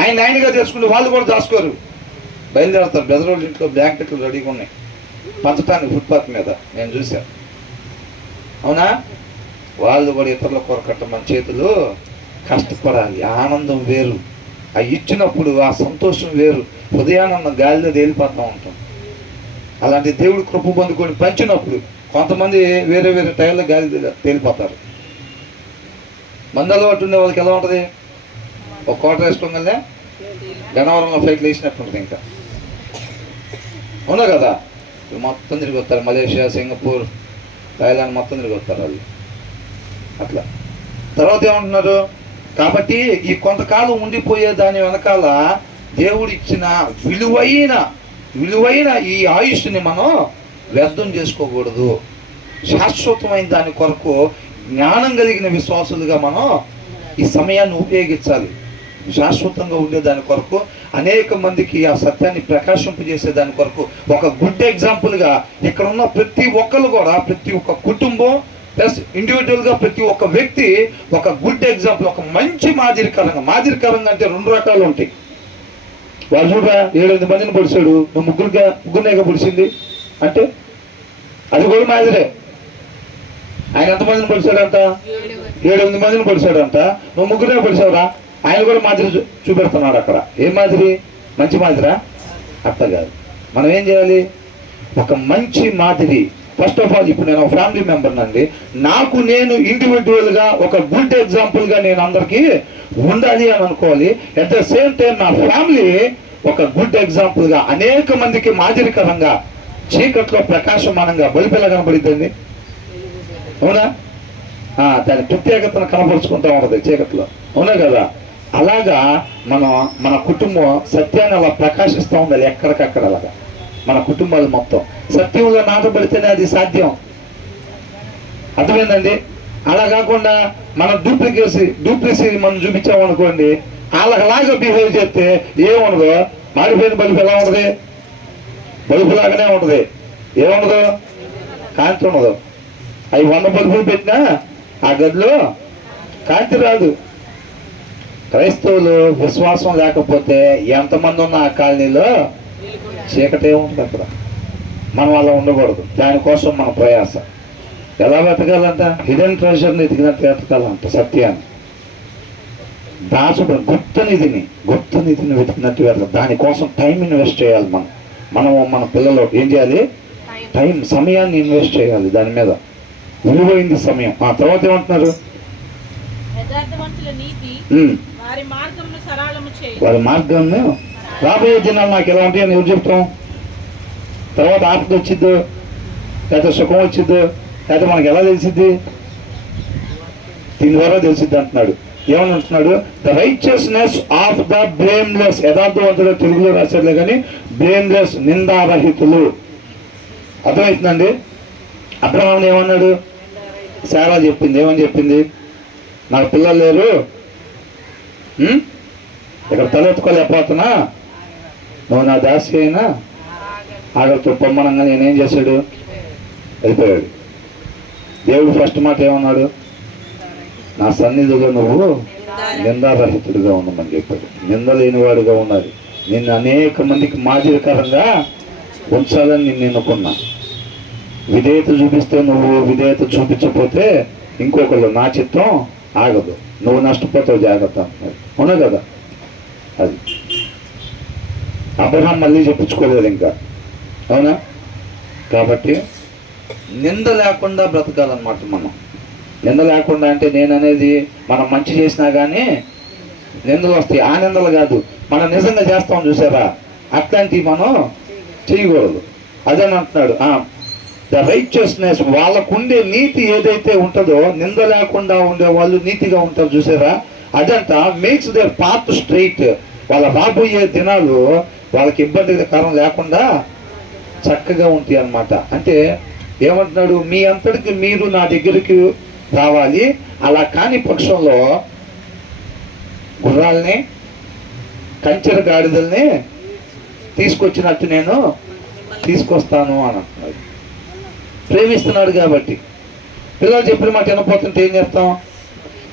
ఆయనగా తెలుసుకుంటే వాళ్ళు కూడా దాచుకోరు. బయలుదేరుతారు. బెదరోళ్ళ ఇంట్లో బ్లాంకెట్లు రెడీగా ఉన్నాయి పంచటానికి ఫుట్పాత్ మీద, నేను చూశాను. అవునా? వాళ్ళు కూడా ఇతరుల కొరకట్ట మన చేతులు కష్టపడాలి. ఆనందం వేరు, ఆ ఇచ్చినప్పుడు ఆ సంతోషం వేరు. ఉదయాన్నం గాలిలో తేలిపోతూ ఉంటాం. అలాంటి దేవుడు కృప పొందుకొని పంచినప్పుడు కొంతమంది వేరే వేరే టైంలో గాలి తేలిపోతారు. మంది అలవాటు ఉండే వాళ్ళకి ఎలా ఉంటుంది? ఒక కోట వేసుకోగలనే గన్నవరంలో ఫ్లైట్లు వేసినట్టు ఉంటుంది. ఇంకా అవునా కదా? మొత్తం తిరిగి వస్తారు. మలేషియా, సింగపూర్, థాయిలాండ్ మొత్తం తిరిగి వస్తారు వాళ్ళు. అట్లా తర్వాత ఏమంటున్నారు? కాబట్టి ఈ కొంతకాలం ఉండిపోయే దాని వెనకాల దేవుడు ఇచ్చిన విలువైన ఈ ఆయుష్ని మనం వ్యర్థం చేసుకోకూడదు. శాశ్వతమైన దాని కొరకు జ్ఞానం కలిగిన విశ్వాసులుగా మనం ఈ సమయాన్ని ఉపయోగించాలి. శాశ్వతంగా ఉండే దాని కొరకు, అనేక మందికి ఆ సత్యాన్ని ప్రకాశింపజేసే దాని కొరకు ఒక గుడ్ ఎగ్జాంపుల్గా ఇక్కడ ఉన్న ప్రతి ఒక్కరు కూడా, ప్రతి ఒక్క కుటుంబం ప్లస్ ఇండివిజువల్గా ప్రతి ఒక్క వ్యక్తి ఒక గుడ్ ఎగ్జాంపుల్, ఒక మంచి మాదిరికరంగా అంటే 2 రకాలు ఉంటాయి. వాళ్ళు చూడరా 7-8 మందిని పొడిచాడు, నువ్వు ముగ్గురునేగా పొడిచింది అంటే అది కూడా మాదిరే. ఆయన ఎంతమందిని పొడిచాడంట? 7-8 మందిని పొడిచాడంట. నువ్వు ముగ్గురునే పొడిచావురా, ఆయన కూడా మాదిరి చూపెడుతున్నాడు అక్కడ. ఏం మాదిరి? మంచి మాదిరా? అట్లా కాదు. మనం ఏం చేయాలి? ఒక మంచి మాదిరి. ఫస్ట్ ఆఫ్ ఆల్ ఇప్పుడు నేను ఒక ఫ్యామిలీ మెంబర్ నండి, నాకు నేను ఇండివిజువల్గా ఒక గుడ్ ఎగ్జాంపుల్గా నేను అందరికీ ఉండాలి అని అనుకోవాలి. అట్ ద సేమ్ టైం నా ఫ్యామిలీ ఒక గుడ్ ఎగ్జాంపుల్గా అనేక మందికి మాదిరికరంగా, చీకట్లో ప్రకాశమానంగా బలిపిల్ల కనబడిద్దండి. అవునా? దాని ప్రత్యేకతను కనపరుచుకుంటూ ఉంటుంది చీకట్లో. అవునా కదా? అలాగా మన కుటుంబం సత్యాన్ని అలా ప్రకాశిస్తూ ఉండాలి ఎక్కడికక్కడ. అలాగా మన కుటుంబాలు మొత్తం సత్యంలో నాటబడితేనే అది సాధ్యం. అర్థమైందండి? అలా కాకుండా మన డూప్లిసీ మనం చూపించామనుకోండి, అలాగలాగా బిహేవ్ చేస్తే ఏముండదు, మారిపోయిన బలుపు ఎలా ఉంటుంది? బలుపులాగానే ఉంటుంది. ఏముండదు? కాంతి ఉండదు. అవి 100 బల్బులు పెట్టినా ఆ గదిలో కాంతి రాదు. క్రైస్తవులు విశ్వాసం లేకపోతే ఎంతమంది ఉన్న ఆ కాలనీలో చీకటే ఉంటుంది. అక్కడ మనం అలా ఉండకూడదు. దానికోసం మన ప్రయాస. ఎలా వెతకాలంట? హిడెన్ ట్రెజర్ని ఎదిగినట్టు వెతకాలంట. సత్యాన్ని దాచుడు, గుప్త నిధిని వెతికినట్టు వెతకాలి. దానికోసం టైం ఇన్వెస్ట్ చేయాలి. మన పిల్లలు ఏం చేయాలి? సమయాన్ని ఇన్వెస్ట్ చేయాలి దాని మీద. విలువైంది సమయం. ఆ తర్వాత ఏమంటున్నారు? వారి మార్గంను రాబోయే దినాలు నాకు ఎలా ఉంటాయని ఎవరు చెప్తాం? తర్వాత ఆపద వచ్చిద్దో, లేకపోతే సుఖం వచ్చిద్దో, లేకపోతే మనకి ఎలా తెలిసిద్ది? దీని ద్వారా తెలిసిద్ది అంటున్నాడు. ఏమని అంటున్నాడు? The righteousness of the blameless. యథార్థవంతుడు తెలుగులో రాశారులే కానీ బ్లేమ్లెస్, నిందారహితులు. అర్థమవుతుందండి? అబ్రహాం ఏమన్నాడు? శారా చెప్పింది. ఏమని చెప్పింది? నాకు పిల్లలు లేరు, ఇక్కడ తలెత్తుకోలేకపోతున్నా, నువ్వు నా దాసి అయినా ఆగతో పొమ్మనంగా నేనేం చేశాడు? వెళ్ళిపోయాడు. దేవుడు ఫస్ట్ మాట ఏమన్నాడు? నా సన్నిధిలో నువ్వు నిందారహితుడిగా ఉండమని చెప్పాడు. నింద లేనివాడుగా ఉండాలి. నిన్ను అనేక మందికి మాదిరికరంగా ఉంచాలని నేను ఎన్నుకున్నా. విధేయత చూపిస్తే నువ్వు, విధేయత చూపించకపోతే ఇంకొకళ్ళు, నా చిత్తం ఆగదు, నువ్వు నష్టపోతావు, జాగ్రత్త అంటున్నాడు. అవునా కదా? అది అబ్రహాం మళ్ళీ చెప్పించుకోలేదు ఇంకా. అవునా? కాబట్టి నింద లేకుండా బ్రతకాలన్నమాట. మనం నింద లేకుండా అంటే నేననేది మనం మంచి చేసినా కానీ నిందలు వస్తాయి. ఆ నిందలు కాదు, మనం నిజంగా చేస్తాం చూసారా, అట్లాంటివి మనం చేయకూడదు. అదని అంటున్నాడు. ద రైచియస్నెస్, వాళ్ళకుండే నీతి ఏదైతే ఉంటుందో, నింద లేకుండా ఉండే వాళ్ళు నీతిగా ఉంటారు చూసారా, అదంట మేక్స్ దేర్ పాత్ స్ట్రైట్. వాళ్ళ రాబోయే దినాలు వాళ్ళకి ఇబ్బందికరం లేకుండా చక్కగా ఉంటాయి అన్నమాట. అంటే ఏమంటున్నాడు? మీ అంతటికి మీరు నా దగ్గరికి రావాలి. అలా కాని పక్షంలో గుర్రాలని, కంచెర గాడిదల్ని తీసుకొచ్చినట్టు నేను తీసుకొస్తాను అని అంటున్నాడు. ప్రేమిస్తున్నాడు కాబట్టి. పిల్లలు చెప్పిన మాట వినపోతుంటే ఏం చేస్తాం?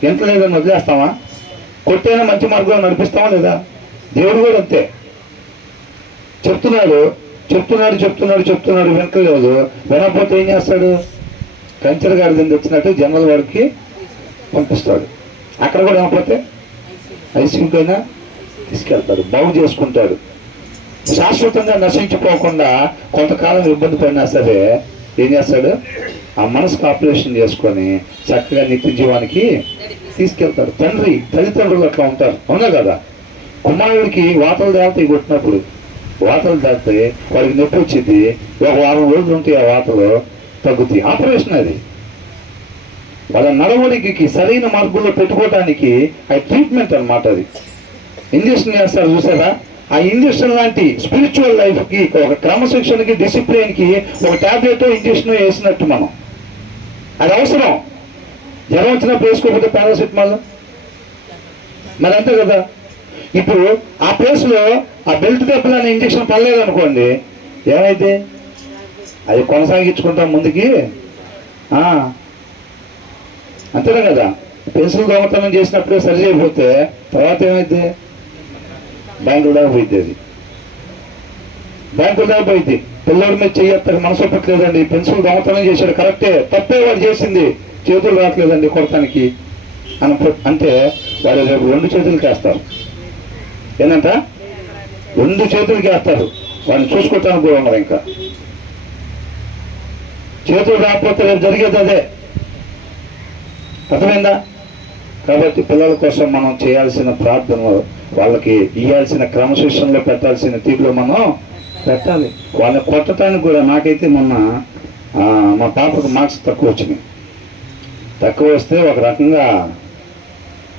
ఎంత లేదని వదిలేస్తామా? కొట్టైనా మంచి మార్గంలో నడిపిస్తామా లేదా? దేవుడు కూడా అంతే. చెప్తున్నాడు చెప్తున్నాడు చెప్తున్నాడు చెప్తున్నాడు వినకలేదు. వినకపోతే ఏం చేస్తాడు? కంచెర గాడి తెచ్చినట్టు జనరల్ వాడికి పంపిస్తాడు. అక్కడ కూడా వినకపోతే ఐసీయూకైనా తీసుకెళ్తాడు, బాగు చేసుకుంటాడు. శాశ్వతంగా నశించిపోకుండా కొంతకాలం ఇబ్బంది పడినా సరే ఏం చేస్తాడు? ఆ మనసుకు ఆపరేషన్ చేసుకొని చక్కగా నిత్య జీవానికి తీసుకెళ్తాడు. తల్లిదండ్రులు అట్లా ఉంటారు, అవునా కదా? కుమారుడికి వాతలు దాల్తాయి, కొట్టినప్పుడు వాతలు దాల్తాయి, వాడికి నొప్పి వచ్చింది, ఒక వారం రోజులు ఉంటాయి, ఆ వాతలు తగ్గుతాయి. ఆపరేషన్ అది. వాళ్ళ నడవడికి సరైన మార్గంలో పెట్టుకోవడానికి అది ట్రీట్మెంట్ అన్నమాట. అది ఇంజక్షన్ చేస్తారు చూసారా? ఆ ఇంజక్షన్ లాంటి స్పిరిచువల్ లైఫ్కి, ఒక క్రమశిక్షణకి, డిసిప్లిన్కి ఒక టాబ్లెట్ ఇంజక్షన్ వేసినట్టు మనం, అది అవసరం. జ్వరం వచ్చినప్పుడు వేసుకోకపోతే పారాసిటమాల్ మరి అంతే కదా. ఇప్పుడు ఆ ప్లేస్లో ఆ బెల్ట్ దెబ్బలు అనే ఇంజక్షన్ పడలేదు అనుకోండి, ఏమైతే అది కొనసాగించుకుంటాం ముందుకి, అంతేనా కదా. పెన్సిల్ దొంగతనం చేసినప్పుడే సరి చేయకపోతే తర్వాత ఏమైతే బ్యాంకులు దాకా పోయింది. అది బ్యాంకులు దాకా పోయింది. పిల్లడి మీద చెయ్యత్తారు, మనసు ఒప్పట్లేదండి, పెన్సిల్ దొంగతనం చేశాడు, కరెక్టే, తప్పే వాడు చేసింది, చేతులు రావట్లేదండి కొడతానికి అంటే వాడు రేపు 2 చేతులకి వేస్తారు. ఏంటంట? 2 చేతులకి వేస్తారు. వాడిని చూసుకోవటానికి కూడా ఉన్నారు. ఇంకా చేతులు రాకపోతే రేపు జరిగేది అదే. అర్థమైందా? కాబట్టి పిల్లల కోసం మనం చేయాల్సిన ప్రార్థన, వాళ్ళకి ఇవ్వాల్సిన క్రమశిక్షణలో పెట్టాల్సిన తీరులో మనం పెట్టాలి. వాళ్ళని కొట్టడానికి కూడా, నాకైతే మొన్న మా పాపకు మార్క్స్ తక్కువ వచ్చినాయి. తక్కువ వస్తే ఒక రకంగా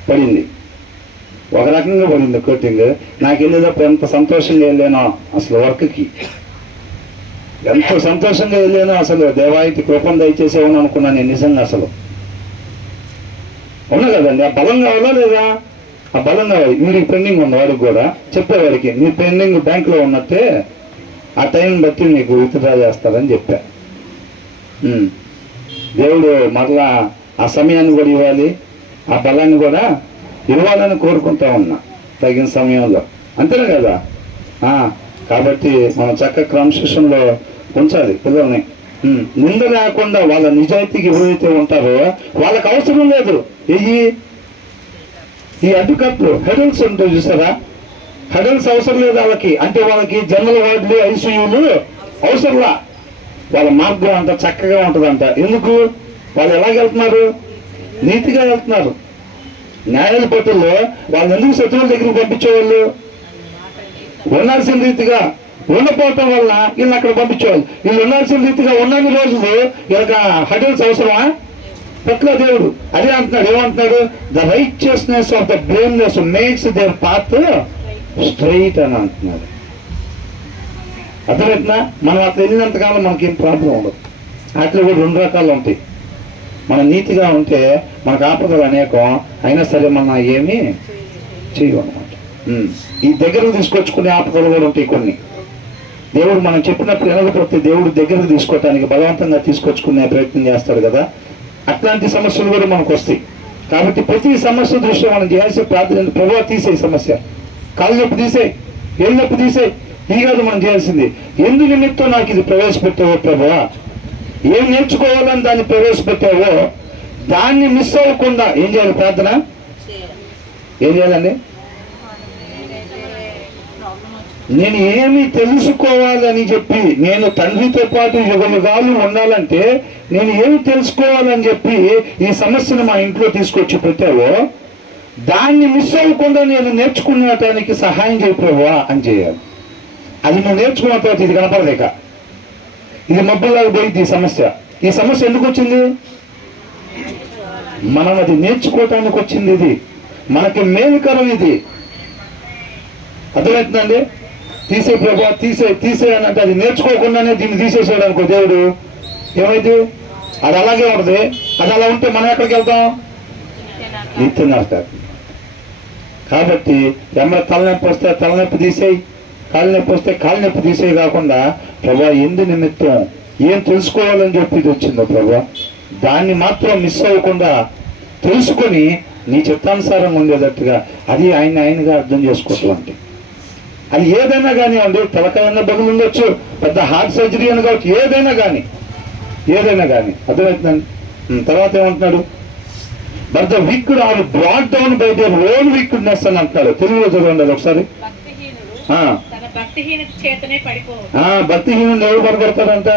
పడింది, కోటింగ్. నాకు వెళ్ళేటప్పుడు ఎంత సంతోషంగా వెళ్ళానో అసలు వర్క్కి, ఎంత సంతోషంగా వెళ్ళానో అసలు. దేవాయితీ కృపను దయచేసేవని అనుకున్నాను నేను నిజంగా. అసలు ఉన్నా కదండి, ఆ బలం కావాలా లేదా? ఆ బలం కావాలి. వీడికి పెండింగ్ ఉంది, వాడికి కూడా చెప్పేవాడికి, నీ పెండింగ్ బ్యాంకులో ఉన్నట్టే ఆ టైం బట్టి నీకు విత్డ్రా చేస్తారని చెప్పా. దేవుడు మరలా ఆ సమయాన్ని కూడా ఇవ్వాలి, ఆ బలాన్ని కూడా ఇవ్వాలని కోరుకుంటా ఉన్నా తగిన సమయంలో, అంతేనా కదా. కాబట్టి మనం చక్కగా క్రమశిక్షణలో ఉంచాలి పిల్లల్ని. నింద లేకుండా వాళ్ళ నిజాయితీకి ఎవరైతే ఉంటారో వాళ్ళకి అవసరం లేదు ఈ అడ్డుకట్లు, హెడల్స్ ఉంటాయి చూసారా? హెడల్స్ అవసరం లేదు వాళ్ళకి. అంటే వాళ్ళకి జనరల్ వార్డులు, ఐసీయూలు అవసరంలా. వాళ్ళ మార్గం అంత చక్కగా ఉంటుందంట. ఎందుకు? వాళ్ళు ఎలాగెళ్తున్నారు? నీతిగా వెళ్తున్నారు. న్యాయాధిపతుల్లో వాళ్ళు ఎందుకు శత్రువుల దగ్గరికి పంపించేవాళ్ళు? ఉండాల్సిన రీతిగా ఉండపోవటం వల్ల వీళ్ళు అక్కడ పంపించేవాళ్ళు. వీళ్ళు ఉండాల్సిన రీతిగా ఉన్నన్ని రోజులు ఇక హెడల్స్ అవసరమా? పట్ల దేవుడు అదే అంటున్నాడు. ఏమంటున్నాడు? The righteousness of the blameless makes their path straight అని అంటున్నాడు. అర్థమవుతుందా? మనం అట్లా వెళ్ళినంతకాలం మనకేం ప్రాబ్లం ఉండదు. అట్లా కూడా 2 రకాలు ఉంటాయి. మనం నీతిగా ఉంటే మనకు ఆపదలు అనేకం, అయినా సరే మనం ఏమీ చేయమన్నమాట. ఈ దగ్గరకు తీసుకొచ్చుకునే ఆపదలు కూడా ఉంటాయి కొన్ని. దేవుడు మనం చెప్పినప్పుడు వినకపోతే దేవుడు దగ్గరకు తీసుకోవటానికి బలవంతంగా తీసుకొచ్చుకునే ప్రయత్నం చేస్తాడు కదా. అట్లాంటి సమస్యలు కూడా మనకు వస్తాయి. కాబట్టి ప్రతి సమస్య దృష్ట్యా మనం చేయాల్సిన ప్రార్థన, ప్రభువా తీసే సమస్య, కాళ్ళ నొప్పి తీసేయి, ఏళ్ళ నొప్పి తీసేయి, ఇది కాదు మనం చేయాల్సింది. ఎందు నిమిత్తం నాకు ఇది ప్రవేశపెట్టావో ప్రభువా, ఏం నేర్చుకోవాలని దాన్ని ప్రవేశపెట్టావో దాన్ని మిస్ అవ్వకుండా ఏం చేయాలి? ప్రార్థన ఏం చేయాలండి? నేను ఏమి తెలుసుకోవాలని చెప్పి, నేను తండ్రితో పాటు యుగముగాలు ఉండాలంటే నేను ఏమి తెలుసుకోవాలని చెప్పి ఈ సమస్యను మా ఇంట్లో తీసుకొచ్చి పెట్టావో దాన్ని మిస్ అవ్వకుండా నేను నేర్చుకునేటానికి సహాయం చేయకపోవా అని చేయాలి. అది నువ్వు నేర్చుకున్న తర్వాత ఇది కనపడలేక ఇది మబ్బులాగా పోయింది. ఈ సమస్య ఎందుకు వచ్చింది? మనం అది నేర్చుకోవటానికి వచ్చింది. ఇది మనకి మేలుకరం. ఇది అర్థమవుతుందండి? తీసే ప్రభా, తీసే అని అంటే అది నేర్చుకోకుండానే దీన్ని తీసేసాడు అనుకో దేవుడు, ఏమైంది? అది అలాగే ఉంటుంది. అది అలా ఉంటే మనం ఎక్కడికి వెళ్తాం? నిత్య నరకానికి. కాబట్టి ఏమైనా తలనొప్పి వస్తే తలనొప్పి తీసేయి, కాళ్ళ నొప్పి వస్తే కాళ్ళ నొప్పి తీసేయి కాకుండా, ప్రభా ఎందు నిమిత్తం ఏం తెలుసుకోవాలని చెప్పి ఇది వచ్చిందో ప్రభా, దాన్ని మాత్రం మిస్ అవ్వకుండా తెలుసుకొని నీ చిత్తానుసారంగా ఉండేటట్టుగా అది ఆయనగా అర్థం చేసుకోవటం అంటే అది ఏదైనా కానివ్వండి, తలకాయ బదులు ఉండొచ్చు, పెద్ద హార్ట్ సర్జరీ అని కావచ్చు, ఏదైనా కానీ అర్థమవుతుందండి. తర్వాత ఏమంటున్నాడు, but the wicked are brought down by their own wickedness అని అంటున్నాడు. తెలుగులో చదవండి అది ఒకసారి. భక్తిహీనుడు ఎవరు పడగొడతాడంట?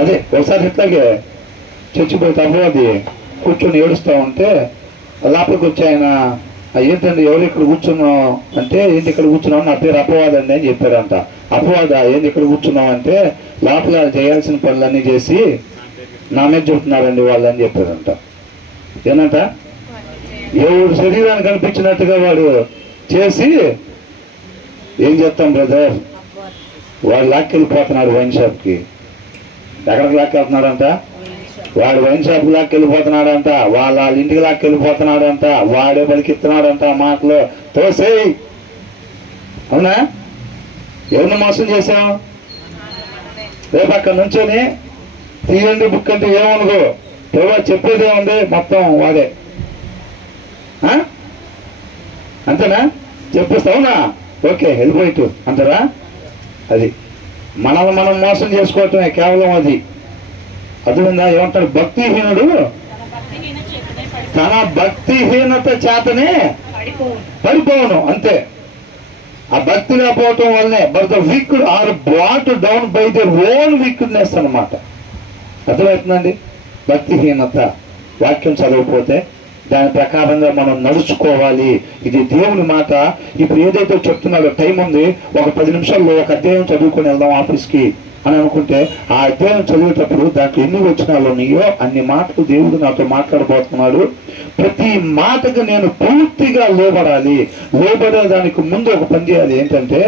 అదే ఒకసారి ఇట్లాగే చచ్చిపోతే అపవాది కూర్చొని ఏడుస్తూ ఉంటే లోపలికి వచ్చి ఆయన, ఏంటండి ఎవరు ఇక్కడ కూర్చున్నావు అంటే, ఏంటి ఇక్కడ కూర్చున్నావు, నా పేరు అపవాదండి అని చెప్పారంట. అపవాద ఏంటి ఇక్కడ కూర్చున్నావు అంటే, లోపల చేయాల్సిన పనులన్నీ చేసి నా మీద చెబుతున్నారండి వాళ్ళు అని చెప్పారంట. ఏనంట, ఎవడు శరీరాన్ని కనిపించినట్టుగా వాడు చేసి ఏం చేస్తాం బ్రదర్, వాడు లాక్కెళ్ళిపోతున్నాడు వైన్ షాప్కి. ఎక్కడికి లాక్కెళ్తున్నాడంట? వాడు వైన్ షాప్కి లాక్కెళ్ళిపోతున్నాడంట, వాళ్ళ ఇంటికి లాక్కెళ్ళిపోతున్నాడంట, వాడే పలికిస్తున్నాడంట మాటలు. తోసేయి. అవునా? ఎవరిని మోసం చేశాం? రేపు అక్కడ నుంచొని తీయండి బుక్ అంటే ఏమనుకో, ఎవరో చెప్పేది ఏముంది, మొత్తం వాడే. అంతేనా? చెప్పేస్తావునా? ఓకే వెళ్ళిపోయిట్టు అంటారా? అది మనల్ని మనం మోసం చేసుకోవటమే కేవలం. అది అర్థమైందా? ఏమంటాడు, భక్తిహీనుడు తన భక్తిహీనత చేతనే పడిపోవను. అంతే. ఆ భక్తి లేకపోవటం వల్లనే but the wicked are brought down by their own wickedness అన్నమాట. అర్థమవుతుందండి? భక్తిహీనత. వాక్యం చదవకపోతే దాని ప్రకారంగా మనం నడుచుకోవాలి. ఇది దేవుని మాట. ఇప్పుడు ఏదైతే చెప్తున్నాడో, టైం ఉంది, ఒక 10 నిమిషాల్లో ఒక అధ్యాయం చదువుకొని వెళ్దాం ఆఫీస్కి అని అనుకుంటే, ఆ అధ్యాయం చదివేటప్పుడు దాంట్లో ఎన్ని వచనాలు ఉన్నాయో అన్ని మాటలు దేవుడు నాతో మాట్లాడబోతున్నాడు. ప్రతి మాటకు నేను పూర్తిగా లోబడాలి. లోబడేదానికి ముందు ఒక పని చేయాలి. ఏంటంటే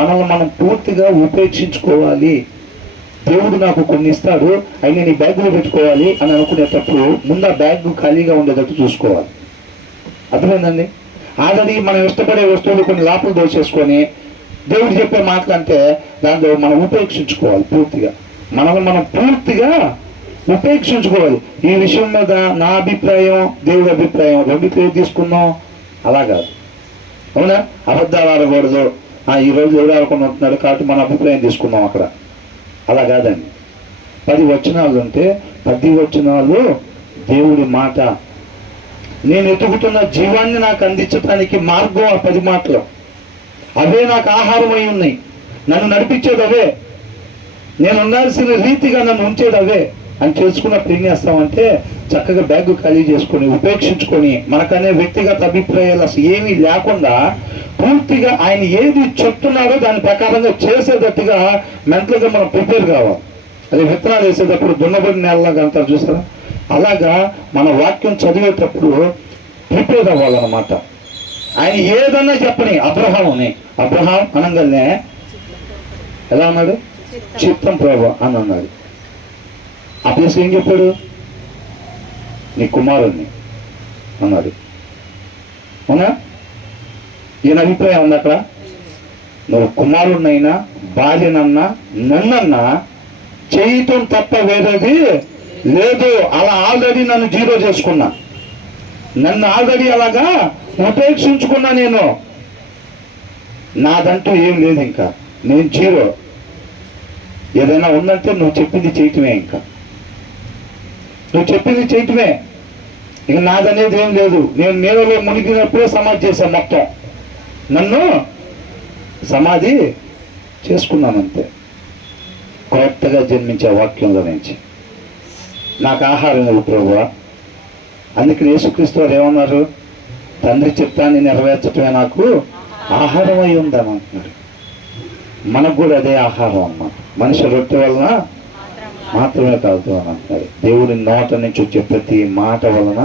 మనల్ని మనం పూర్తిగా ఉపేక్షించుకోవాలి. దేవుడు నాకు కొన్ని ఇస్తాడు, అవి నేను ఈ బ్యాగ్లో పెట్టుకోవాలి అని అనుకునేటప్పుడు ముందు ఆ బ్యాగ్ ఖాళీగా ఉండేటట్టు చూసుకోవాలి. అర్థమైందండి? ఆల్రెడీ మనం ఇష్టపడే వస్తువులు కొన్ని లోపల దోచేసుకొని దేవుడు చెప్పే మాటలు అంటే దాంట్లో మనం ఉపేక్షించుకోవాలి. పూర్తిగా మనల్ని మనం పూర్తిగా ఉపేక్షించుకోవాలి. ఈ విషయం మీద నా అభిప్రాయం, దేవుడి అభిప్రాయం రెండిట్లో తీసుకుందాం అలా కాదు. అవునా? అబద్ధాలు ఆడకూడదు. ఈరోజు ఎవరు ఆడకుండా ఉంటున్నాడు కాబట్టి మన అభిప్రాయం తీసుకుందాం అక్కడ. అలా కాదండి. 10 వచనాలు ఉంటే 10 వచనాలు దేవుడి మాట. నేను ఎదుగుతున్న జీవాన్ని నాకు అందించడానికి మార్గం ఆ 10 మాటలు. అవే నాకు ఆహారం అయి ఉన్నాయి. నన్ను నడిపించేది అవే. నేను ఉండాల్సిన రీతిగా నన్ను ఉంచేది అవే అని తెలుసుకున్నప్పుడు ఏం చేస్తామంటే చక్కగా బ్యాగ్ ఖాళీ చేసుకొని ఉపేక్షించుకొని మనకనే వ్యక్తిగత అభిప్రాయాలు అసలు ఏమీ లేకుండా పూర్తిగా ఆయన ఏది చెప్తున్నారో దాని ప్రకారంగా చేసేటట్టుగా మెంటల్గా మనం ప్రిపేర్ కావాలి. అదే విత్తనాలు వేసేటప్పుడు దున్నబడి నేలలాగా అంటారు చూస్తారా, అలాగా మన వాక్యం చదివేటప్పుడు ప్రిపేర్ అవ్వాలన్నమాట. ఆయన ఏదన్నా చెప్పని, అబ్రహాం అనగానే ఎలా అన్నాడు? చిత్తం ప్రభు అని అన్నాడు. ఆ ప్లేస్ ఏం చెప్పాడు? నీ కుమారుణ్ణి అన్నాడు. అవునా? ఈయన అభిప్రాయం ఉంది అక్కడ. నువ్వు కుమారుణ్ణైనా భార్యనన్నా నన్నన్నా చేయటం తప్ప వేరేది లేదు. అలా ఆల్రెడీ నన్ను జీరో చేసుకున్నా, నన్ను ఆల్రెడీ అలాగా ఉపేక్షించుకున్నా. నేను నాదంటూ ఏం లేదు, ఇంకా నేను జీరో. ఏదైనా ఉందంటే నువ్వు చెప్పింది చేయటమే, ఇంకా నువ్వు చెప్పింది చేయటమే. ఇక నాదనేది ఏం లేదు. నేను నీళ్ళలో మునిగినప్పుడే సమాధి చేశాను, మొత్తం నన్ను సమాధి చేసుకున్నానంతే. కొత్తగా జన్మించే వాక్యంలో నుంచి నాకు ఆహారం లేదు ప్రభువా. అందుకని యేసుక్రీస్తు వారు ఏమన్నారు? తండ్రి చిత్తాన్ని నెరవేర్చటమే నాకు ఆహారం అయి ఉందని అంటున్నాడు. మనకు కూడా అదే ఆహారం అన్నమాట. మనిషి రొట్టె వలన మాత్రమే కాదు అని అంటున్నాడు. దేవుడి నోట నుంచి వచ్చే ప్రతి మాట వలన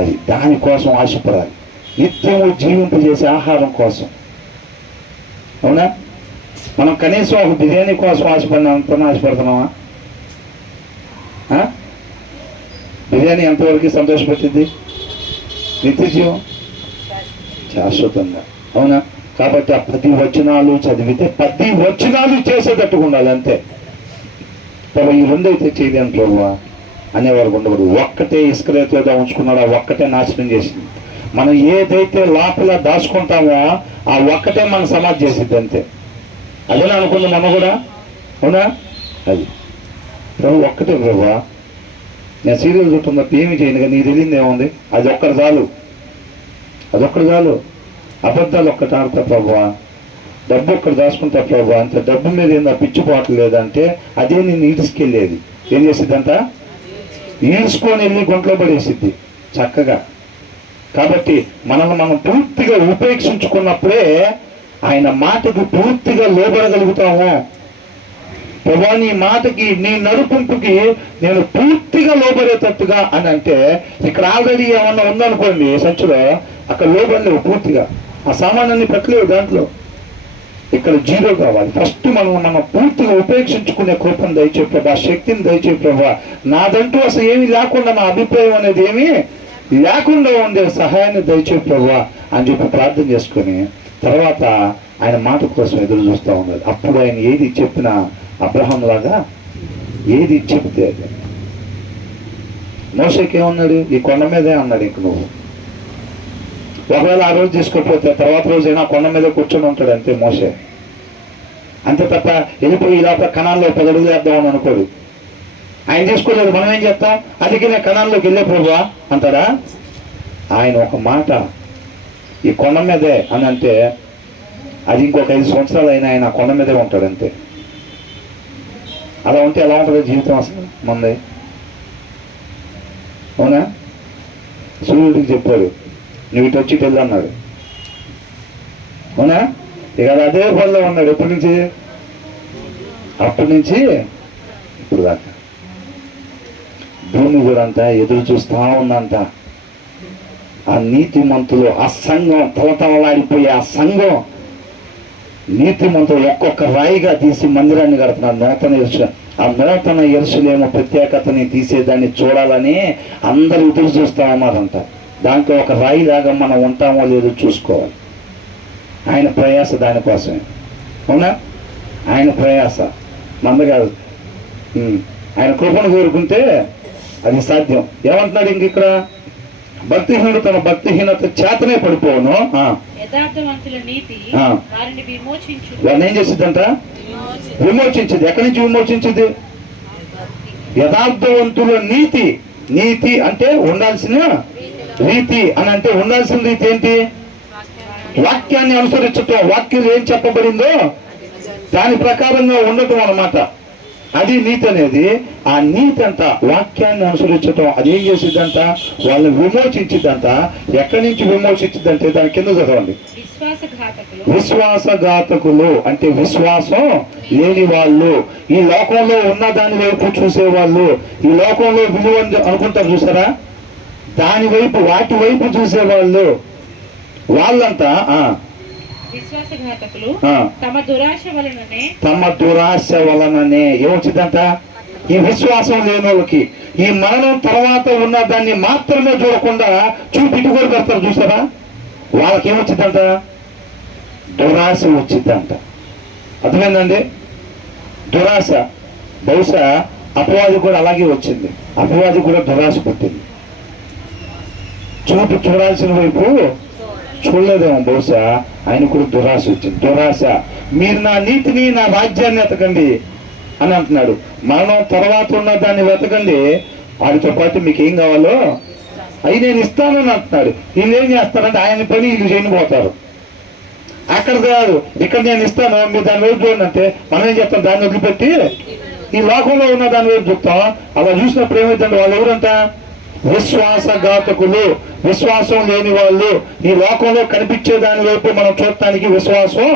అది దానికోసం ఆశపడాలి. నిత్యము జీవింపజేసే ఆహారం కోసం. అవునా? మనం కనీసం ఒక బిర్యానీ కోసం ఆశపడుతున్నామా? బిర్యానీ ఎంతవరకు సంతోషపెట్టింది? నిత్య జీవం, శాశ్వతంగా. అవునా? కాబట్టి ఆ 10 వచనాలు చదివితే 10 వచనాలు చేసేటట్టుగా ఉండాలి అంతే. ప్రభు ఈ 2 అయితే చేయలేను ప్రభువా అనేవారు ఉండకూడదు. ఒక్కటే ఇస్కరియోతు ఉంచుకున్నాడు, ఆ ఒక్కటే నాశనం చేసింది. మనం ఏదైతే లోపల దాచుకుంటామో ఆ ఒక్కటే మన సమాధి చేసిద్ది అంతే. అదేనా అనుకుంది మనం కూడా, అవునా? అది ప్రభు ఒక్కటే ప్రభు, నేను సీరియల్ చూస్తున్నప్పుడు ఏమి చేయను కానీ నీకు తెలియదు ఏముంది, అది ఒక్కటి చాలు, అదొక్కటి చాలు. అబద్ధాలు ఒక్కటి ఆడతా ప్రభు, డబ్బు ఒక్కటి దాచుకుంటా ప్రభు, అంత డబ్బు మీద ఏందో పిచ్చిపోవటం లేదంటే అదే నేను ఈడ్చుకెళ్ళేది. ఏం చేసిద్దంట? ఈడ్చుకొని వెళ్ళి గుంట్లో పడేసిద్ది చక్కగా. కాబట్టి మనల్ని మనం పూర్తిగా ఉపేక్షించుకున్నప్పుడే ఆయన మాటకు పూర్తిగా లోబడగలుగుతాము. ప్రభా నీ మాటకి, నీ నడుపుకి నేను పూర్తిగా లోబడేటట్టుగా అని అంటే, ఇక్కడ ఆల్రెడీ ఏమన్నా ఉందనుకోండి సంచిలో, అక్కడ లోబడలేవు పూర్తిగా, ఆ సామాన్యాన్ని పెట్టలేవు దాంట్లో. ఇక్కడ జీరో కావాలి. ఫస్ట్ మనం పూర్తిగా ఉపేక్షించుకునే కృపను దయచే ప్రభా, శక్తిని దయచే ప్రభా. నాదంటూ అసలు ఏమీ లేకుండా, నా అభిప్రాయం అనేది ఏమీ లేకుండా ఉండే సహాయాన్ని దయచే ప్రభా అని చెప్పి ప్రార్థన చేసుకొని తర్వాత ఆయన మాట కోసం ఎదురు చూస్తూ ఉన్నది. అప్పుడు ఆయన ఏది చెప్పినా అబ్రహాం లాగా ఏది చెప్తే అది. మోషేకి ఏమన్నాడు? ఈ కొండ మీదే అన్నాడు, ఇంక నువ్వు ఒకవేళ ఆ రోజు తీసుకోకపోతే తర్వాత రోజైనా కొండ మీద కూర్చొని ఉంటాడు అంతే మోషే. అంతే తప్ప వెళ్ళిపోయి ఇలా కణాల్లో 10 అడుగులు వేద్దామని అనుకోడు. ఆయన తీసుకోలేదు, మనం ఏం చేస్తాం? అందుకే నేను కణాల్లోకి వెళ్ళే ప్రభువా అంటాడా? ఆయన ఒక మాట ఈ కొండ మీదే అని అంటే అది ఇంకొక 5 సంవత్సరాలు అయినా ఆయన కొండ మీదే ఉంటాడు అంతే. అలా ఉంటే ఎలా ఉంటుంది జీవితం అసలు మంది, అవునా? సూర్యుడికి చెప్పాడు నువ్వు ఇటు వచ్చి వెళ్ళు అన్నాడు, అవునా? ఇక అదే పనిలో ఉన్నాడు ఎప్పటి నుంచి? అప్పటి నుంచి ఇప్పుడు దాకా. భూమి కూడా అంతా ఎదురు చూస్తూ ఉందంట. ఆ నీతిమంతులు, ఆ సంఘం తలతలలాడిపోయే ఆ సంఘం, నీతిమంతులు ఒక్కొక్క రాయిగా తీసి మందిరాన్ని కడుతున్నారు. నూతన యెరూషలేము, ఆ నూతన యెరూషలేము ప్రత్యేకతని తీసేదాన్ని చూడాలని అందరూ ఎదురు చూస్తూ ఉన్నారంట. దాంట్లో ఒక రాయిలాగా మనం ఉంటామో లేదో చూసుకోవాలి. ఆయన ప్రయాస దానికోసమే, అవునా? ఆయన ప్రయాస మంద కాదు. ఆయన కృపను కోరుకుంటే అది సాధ్యం. ఏమంటున్నాడు ఇంక ఇక్కడ? భక్తిహీనుడు తన భక్తిహీనత చేతనే పడిపోను, వాడిని ఏం చేసిద్దంట? విమోచించింది. ఎక్కడి నుంచి విమోచించింది? యథార్థవంతుల నీతి. నీతి అంటే ఉండాల్సిన రీతి అని అంటే ఉండాల్సిన రీతి ఏంటి? వాక్యాన్ని అనుసరించటం. వాక్యం ఏం చెప్పబడిందో దాని ప్రకారంగా ఉండటం అన్నమాట. అది నీతి అనేది. ఆ నీతి అంట వాక్యాన్ని అనుసరించటం. అది ఏం చేసిద్దంట? వాళ్ళని విమోచించిద్దంట. ఎక్కడి నుంచి విమోచించిద్దంటే దాని కింద చదవండి. విశ్వాసఘాతకులు అంటే విశ్వాసం లేని వాళ్ళు, ఈ లోకంలో ఉన్న దాని వైపు చూసేవాళ్ళు, ఈ లోకంలో విలువ అనుకుంటారు చూసారా, దాని వైపు, వాటి వైపు చూసేవాళ్ళు, వాళ్ళంతా తమ దురాశ వలననే ఏమొచ్చిందంట? ఈ విశ్వాసం లేని వాళ్ళకి ఈ మరణం తర్వాత ఉన్న దాన్ని మాత్రమే చూడకుండా చూపిటి కూడా పెడతారు చూసారా, వాళ్ళకి ఏమొచ్చిందంట? దురాశ వచ్చిందంట. అర్థమైందండి? దురాశ. బహుశా అపవాది కూడా అలాగే వచ్చింది. అపవాది కూడా దురాశ పుట్టింది. చూడాల్సిన వైపు చూడలేదేమో బహుశా. ఆయన కూడా దురాశ వచ్చింది. దురాశ. మీరు నా నీతిని, నా రాజ్యాన్ని వెతకండి అని అంటున్నాడు. మరణం తర్వాత ఉన్న దాన్ని వెతకండి, వాటితో పాటు మీకు ఏం కావాలో అవి నేను ఇస్తానని అంటున్నాడు. వీళ్ళు ఏం చేస్తారంటే ఆయన పని వీళ్ళు చేయనిపోతారు. అక్కడ కాదు, ఇక్కడ నేను ఇస్తాను, మీరు దాని వైపు చూడండి అంటే మనం ఏం చెప్తాం? దాన్ని వదిలిపెట్టి ఈ లోకంలో ఉన్న దాని వైపు చూస్తాం. అలా చూసినప్పుడు ఏమైందంటే వాళ్ళు ఎవరంట? విశ్వాసఘాతకులు, విశ్వాసం లేని వాళ్ళు. ఈ లోకంలో కనిపించే దాని వైపు మనం చూడటానికి విశ్వాసం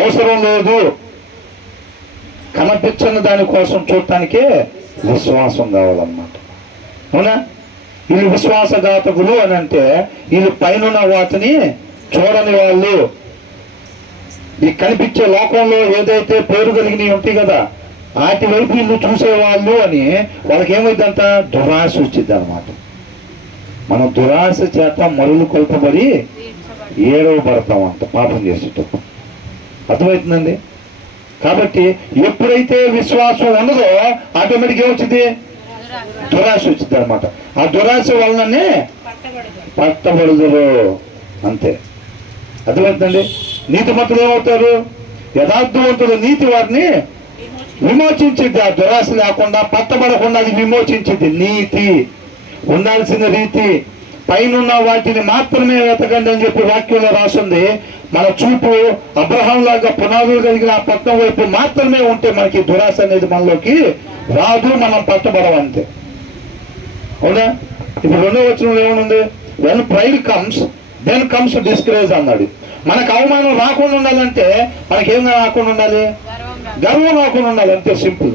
అవసరం లేదు. కనిపించని దానికోసం చూడటానికే విశ్వాసం కావాలన్నమాట, అవునా? వీళ్ళు విశ్వాసఘాతకులు అని అంటే వీళ్ళు పైన వాటిని చూడని వాళ్ళు. ఈ కనిపించే లోకంలో ఏదైతే పేరు కలిగినవి ఉంటాయి కదా, వాటి వైపు వీళ్ళు చూసేవాళ్ళు అని వాళ్ళకి ఏమైందంట? దురాశ వచ్చింది అనమాట. మనం దురాశ చేత మరులు కొల్పబడి ఏడవబడతామంట పాపం చేసేటప్పుడు. అర్థమవుతుందండి? కాబట్టి ఎప్పుడైతే విశ్వాసం ఉండదో ఆటోమేటిక్ ఏమొచ్చింది? దురాశ వచ్చింది అనమాట. ఆ దురాశ వలననే పట్టబడుదురు అంతే. అర్థమవుతుందండి? నీతిమంతులు ఏమవుతారు? యథార్థవంతుల నీతి వారిని విమోచించింది. ఆ దురాశ లేకుండా, పట్టబడకుండా అది విమోచించింది. నీతి ఉండాల్సిన రీతి, పైన వాటిని మాత్రమే వెతకండి అని చెప్పి వాక్యంలో రాసింది. మన చూపు అబ్రహాం లాగా పునాదులు కలిగిన ఆ పట్టణం వైపు మాత్రమే ఉంటే మనకి దురాశ అనేది మనలోకి రాదు, మనం పట్టబడమంతే. అవునా? ఇప్పుడు 2వ వచనంలో ఏమనుంది? When pride comes then comes discourage అన్నాడు. మనకు అవమానం రాకుండా ఉండాలంటే మనకేం రాకుండా ఉండాలి? గర్వం రాకుండా ఉండాలి, అంతే సింపుల్.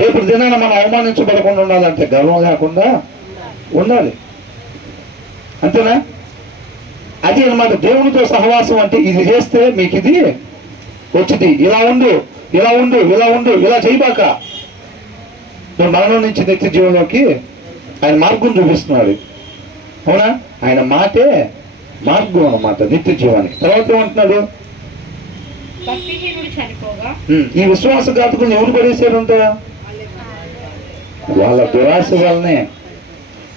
రేపు దినాన మనం అవమానించబడకుండా ఉండాలంటే గర్వం లేకుండా ఉండాలి, అంతేనా? అది అన్నమాట దేవునితో సహవాసం అంటే. ఇది చేస్తే మీకు ఇది వచ్చింది, ఇలా ఉండు, ఇలా ఉండు, ఇలా ఉండు, ఇలా చేయబాక. నువ్వు మరణం నుంచి నిత్య జీవంలోకి ఆయన మార్గం చూపిస్తున్నాడు. అవునా? ఆయన మాటే మార్గం అన్నమాట నిత్య జీవానికి. తర్వాత ఏమంటున్నాడు? ఈ విశ్వాసఘాతకులు ఎవరు పడేసారంట? వాళ్ళ దురాశ వల్లనే.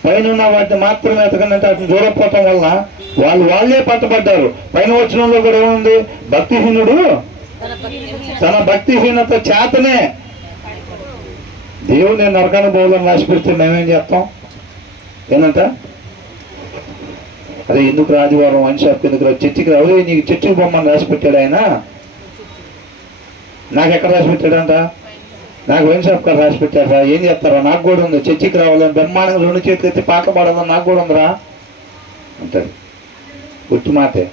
పైన వాటిని మాత్రమే ఎతకంటే అతను దూరపోవటం వల్ల వాళ్ళే పట్టబడ్డారు. పైన వచనంలో కూడా ఏముంది? భక్తిహీనుడు తన భక్తిహీనత చేతనే దేవుని నరకాన్ని బోధన రాసి పెడితే మేమేం చేస్తాం? ఏంటంట? అదే ఎందుకు ఆదివారం వైన్ షాప్కి ఎందుకు రా, చర్చికి రావు, నీకు చర్చికి బొమ్మని రాసి పెట్టాడు ఆయన. నాకు ఎక్కడ రాసి పెట్టాడంట? నాకు వైన్ షాప్ కాడ రాసి పెట్టారా? ఏం చేస్తారా? నాకు కూడా ఉంది, చర్చికి రావాలని బ్రహ్మాండంగా 2 చేతులు ఎత్తి పాటలు పాడాలని నాకు కూడా ఉందిరా అంటాడు. గుర్తు మాటే.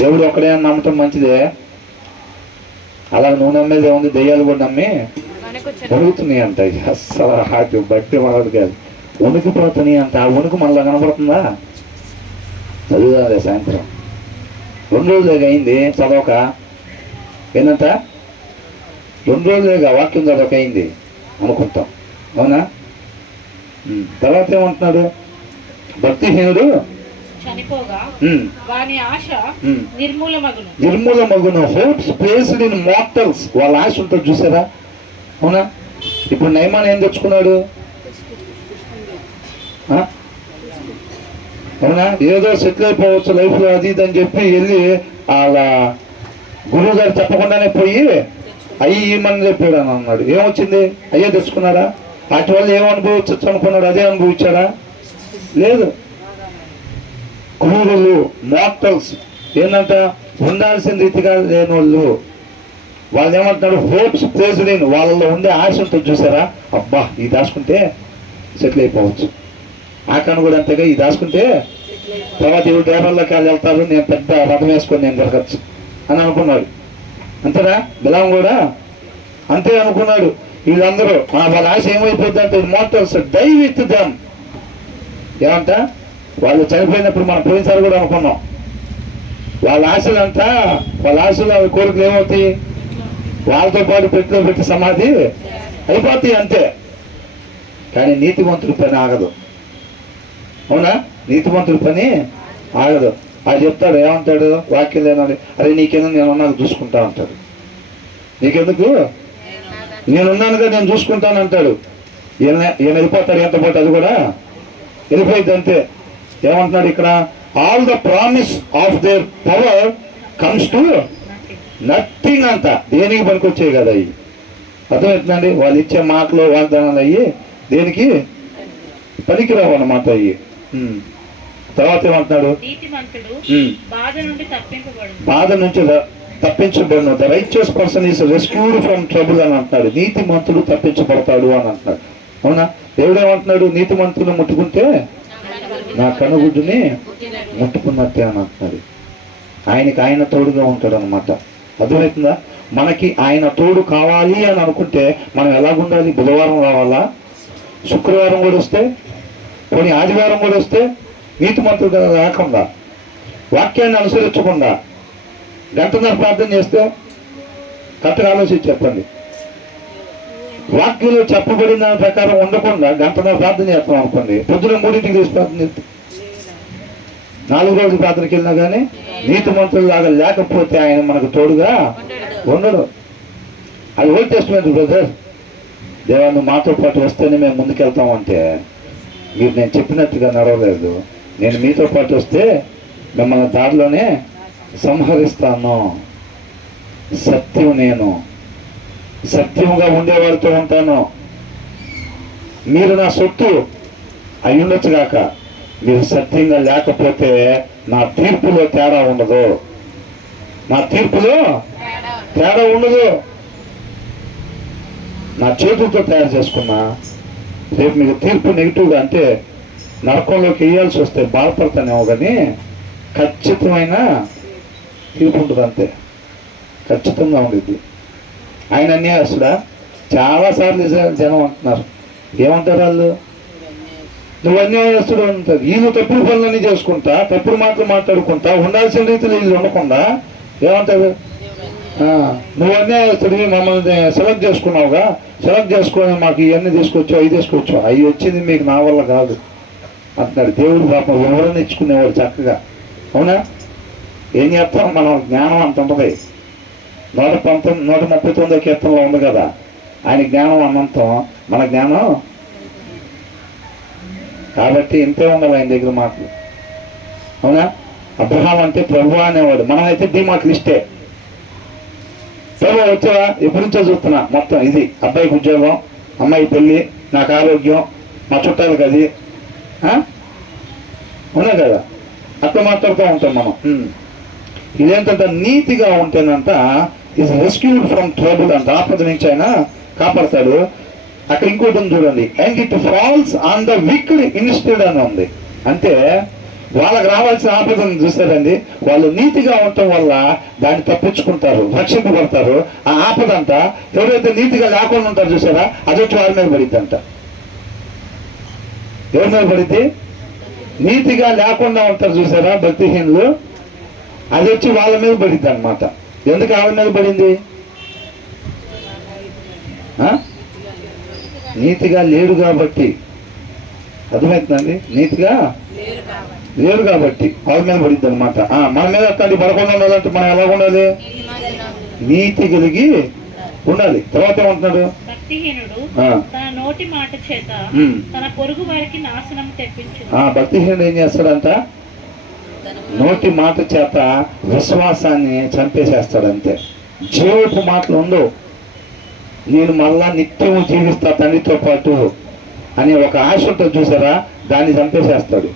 దేవుడు ఒక్కడే అని నమ్మటం మంచిదే. అలా నువ్వు నమ్మేది ఏముంది? దెయ్యాలు కూడా నమ్మి వణుకుతున్నాయి అంట. అస్సలు హార్ట్ బట్టి మనది కాదు, వణుకుపోతున్నాయి అంట. ఆ వణుకు మనలో కనపడుతుందా? చదువుదా సాయంత్రం 2 రోజులుగా అయింది చదవక. ఏంటంట? 2 రోజులుగా వాక్యం చదవక అయింది అనుకుంటాం. అవునా? తర్వాత ఏమంటున్నాడు? భక్తిహీనుడు నిర్మూలమగును. Hopes placed in mortals. వాళ్ళ ఆశ ఉంటుంది చూసారా? అవునా? ఇప్పుడు నయమాన్ ఏం తెచ్చుకున్నాడు? అవునా? ఏదో సెటిల్ అయిపోవచ్చు లైఫ్లో అది ఇది అని చెప్పి వెళ్ళి వాళ్ళ గురువు గారు చెప్పకుండానే పోయి అయ్యి ఇమ్మని చెప్పాడు అని అన్నాడు. ఏమొచ్చింది? అయ్యే తెచ్చుకున్నాడా? వాటి వల్ల ఏం అనుభవించచ్చు అనుకున్నాడు? అదే అనుభవించాడా? లేదు. క్రూరులు, మార్టల్స్ ఏంటంట? ఉండాల్సిన రీతిగా లేని వాళ్ళు ఏమంటున్నాడు? Hopes placed in. వాళ్ళలో ఉండే ఆశ ఉంటుంది చూసారా? అబ్బా ఇది దాచుకుంటే సెటిల్ అయిపోవచ్చు. ఆకాను కూడా అంతేగా, ఇది దాచుకుంటే తర్వాత ఇవి డ్రైవర్లోకి వాళ్ళు వెళ్తారు, నేను పెద్ద రథం వేసుకొని నేను జరగచ్చు అని అనుకున్నాడు. అంతేనా? బిలాం కూడా అంతే అనుకున్నాడు. వీళ్ళందరూ వాళ్ళ ఆశ ఏమైపోద్ది అంటే మార్టల్స్ డై విత్ దెమ్. ఏమంట? వాళ్ళు చనిపోయినప్పుడు మనం పోయినసారి కూడా అనుకున్నాం. వాళ్ళ ఆశలంతా, వాళ్ళ ఆశలు అవి కోరికలు ఏమవుతాయి? వాళ్ళతో పాటు పెట్టిలో పెట్టి సమాధి అయిపోతాయి అంతే. కానీ నీతిమంతుడి పని ఆగదు. అవునా? నీతిమంతుడి పని ఆగదు. అది చెప్తాడు, ఏమంటాడు? వాక్యం లేనాడు, అరే నీకెందుకు నేనున్నాను చూసుకుంటా అంటాడు. నీకెందుకు? నేనున్నానుగా నేను చూసుకుంటాను అంటాడు. ఈయన వెళ్ళిపోతాడు, ఎంత పోతే అది కూడా వెళ్ళిపోయింది అంతే. ఏమంటున్నాడు ఇక్కడ? All the promise of their power comes to nothing అంట. దేనికి పనికొచ్చాయి కదా అవి? అర్థమవుతుందండి? వాళ్ళు ఇచ్చే మాటలు వాగ్దానాలు అయ్యి దేనికి పనికిరావు అన్నమాట అయ్యి. తర్వాత ఏమంటున్నాడు? బాధ నుంచి తప్పించబడిన the righteous person is rescued from trouble అని అంటున్నాడు. నీతిమంతుడు తప్పించబడతాడు అని అంటున్నాడు. అవునా? దేవుడు ఏమంటున్నాడు? నీతిమంతుని ముట్టుకుంటే నా కనుగుడ్డుని ముట్టుకున్నట్టే అని అంటున్నాడు. ఆయనకి ఆయన తోడుగా ఉంటాడు అనమాట. అర్థమవుతుందా? మనకి ఆయన తోడు కావాలి అని అనుకుంటే మనం ఎలాగుండాలి? బుధవారం రావాలా, శుక్రవారం కూడా వస్తే, కొన్ని ఆదివారం కూడా వస్తే, నీతిమంతుడు రాకుండా, వాక్యాన్ని అనుసరించకుండా 1.5 గంట ప్రార్థన చేస్తే కరెక్ట్గా ఆలోచించి చెప్పండి. వాక్యంలో చెప్పబడిన దాని ప్రకారం ఉండకుండా 1.5 గంట ప్రార్థన చేస్తాం అనుకోండి, పొద్దున 3ంటికి తీసి ప్రార్థన చేస్తాం. 4 రోజులు ప్రార్థనకి వెళ్ళినా కానీ నీతిమంతులు లాగా లేకపోతే ఆయన మనకు తోడుగా ఉండడు. అది ఓల్డ్ టెస్టిమెంట్ బ్రదర్. దేవా నువ్వు మాతో పాటు వస్తేనే మేము ముందుకెళ్తామంటే మీరు నేను చెప్పినట్టుగా నడవలేదు. నేను మీతో పాటు వస్తే మిమ్మల్ని దారిలోనే సంహరిస్తాను. సత్యం నేను, సత్యంగా ఉండేవాడితో ఉంటాను. మీరు నా సొత్తు అయ్యుండొచ్చు కాక, మీరు సత్యంగా లేకపోతే నా తీర్పులో తేడా ఉండదు. నా తీర్పులో తేడా ఉండదు. నా చేతులతో తయారు చేసుకున్నా రేపు మీకు తీర్పు నెగిటివ్గా అంటే నరకంలోకి వేయాల్సి వస్తే బాధపడతానేమో, కానీ ఖచ్చితమైన తీర్పు ఉంటుంది. అంతే, ఖచ్చితంగా ఉండేది. ఆయన అన్యాయస్తుడా? చాలాసార్లు జనం అంటున్నారు. ఏమంటారు వాళ్ళు? నువ్వు అన్యాయస్తుడు అంటారు. వీళ్ళు తప్పుడు పనులన్నీ చేసుకుంటా, తప్పుడు మాటలు మాట్లాడుకుంటా, ఉండాల్సిన రీతిలో వీళ్ళు ఉండకుండా ఏమంటారు? నువ్వు అన్యాయస్తుడివి, మమ్మల్ని సెలెక్ట్ చేసుకున్నావుగా, సెలెక్ట్ చేసుకొని మాకు ఇవన్నీ తీసుకొచ్చావు, అవి తీసుకొచ్చావు, అవి వచ్చింది మీకు నా వల్ల కాదు అంటున్నాడు. దేవుడు పాపం వివరణ ఇచ్చుకునేవాడు చక్కగా. అవునా? ఏం చేస్తాం మనం? జ్ఞానం అంత ఉంటుంది. 139వ కీర్తనలో ఉంది కదా, ఆయన జ్ఞానం అన్నంతం మన జ్ఞానం. కాబట్టి ఇంతే ఉండాలి ఆయన దగ్గర మాటలు. అవునా? అబ్రహాం అంటే ప్రభు అనేవాడు, మనమైతే డిమార్ట్ లిస్టే. ప్రభు వచ్చావా? ఎప్పటి నుంచో చూస్తున్నా మొత్తం ఇది, అబ్బాయికి ఉద్యోగం, అమ్మాయి పెళ్ళి, నాకు ఆరోగ్యం, మా చుట్టాలకు అది. ఉన్నా కదా, అట్లా మాట్లాడుతూ ఉంటాం మనం. ఇదేంటంటే నీతిగా ఉంటేనంట ఈజ్ రెస్క్యూడ్ ఫ్రమ్ ట్రబుల్ అంట, ఆపద నుంచి ఆయన కాపాడతాడు. అక్కడ ఇంకోటి ఉంది చూడండి, and it falls on the wicked instead అని ఉంది. అంటే వాళ్ళకి రావాల్సిన ఆపదను చూస్తారండి, వాళ్ళు నీతిగా ఉండటం వల్ల దాన్ని తప్పించుకుంటారు, రక్షింపబడతారు. ఆ ఆపద అంట ఎవరైతే నీతిగా లేకుండా ఉంటారు చూసారా, అది వచ్చి వారి మీద పడిద్ది అంట. ఎవరి మీద పడిద్ది? నీతిగా లేకుండా ఉంటారు చూసారా భక్తిహీనులు, అది వచ్చి వాళ్ళ మీద పడిద్ది అనమాట. ఎందుకు ఆవిడ మీద పడింది? నీతిగా లేడు కాబట్టి. అర్థమవుతుందండి? నీతిగా లేరు కాబట్టి వాళ్ళ మీద పడిద్ది అనమాట. మన మీద అట్లాంటి పడకుండా ఉండాలంటే మనం ఎలా ఉండాలి? నీతి కలిగి ఉండాలి. తర్వాత ఏమంటున్నాడు? భక్తిహీనుడు ఏం చేస్తాడంట? నోటి మాట చేత విశ్వాసాన్ని చంపేసేస్తాడంతే. జీవపు మాటలు ఉండవు. నేను మళ్ళా నిత్యము జీవిస్తా తండ్రితో పాటు అనే ఒక ఆశ ఉంటుంది చూసారా, దాన్ని చంపేసేస్తాడు.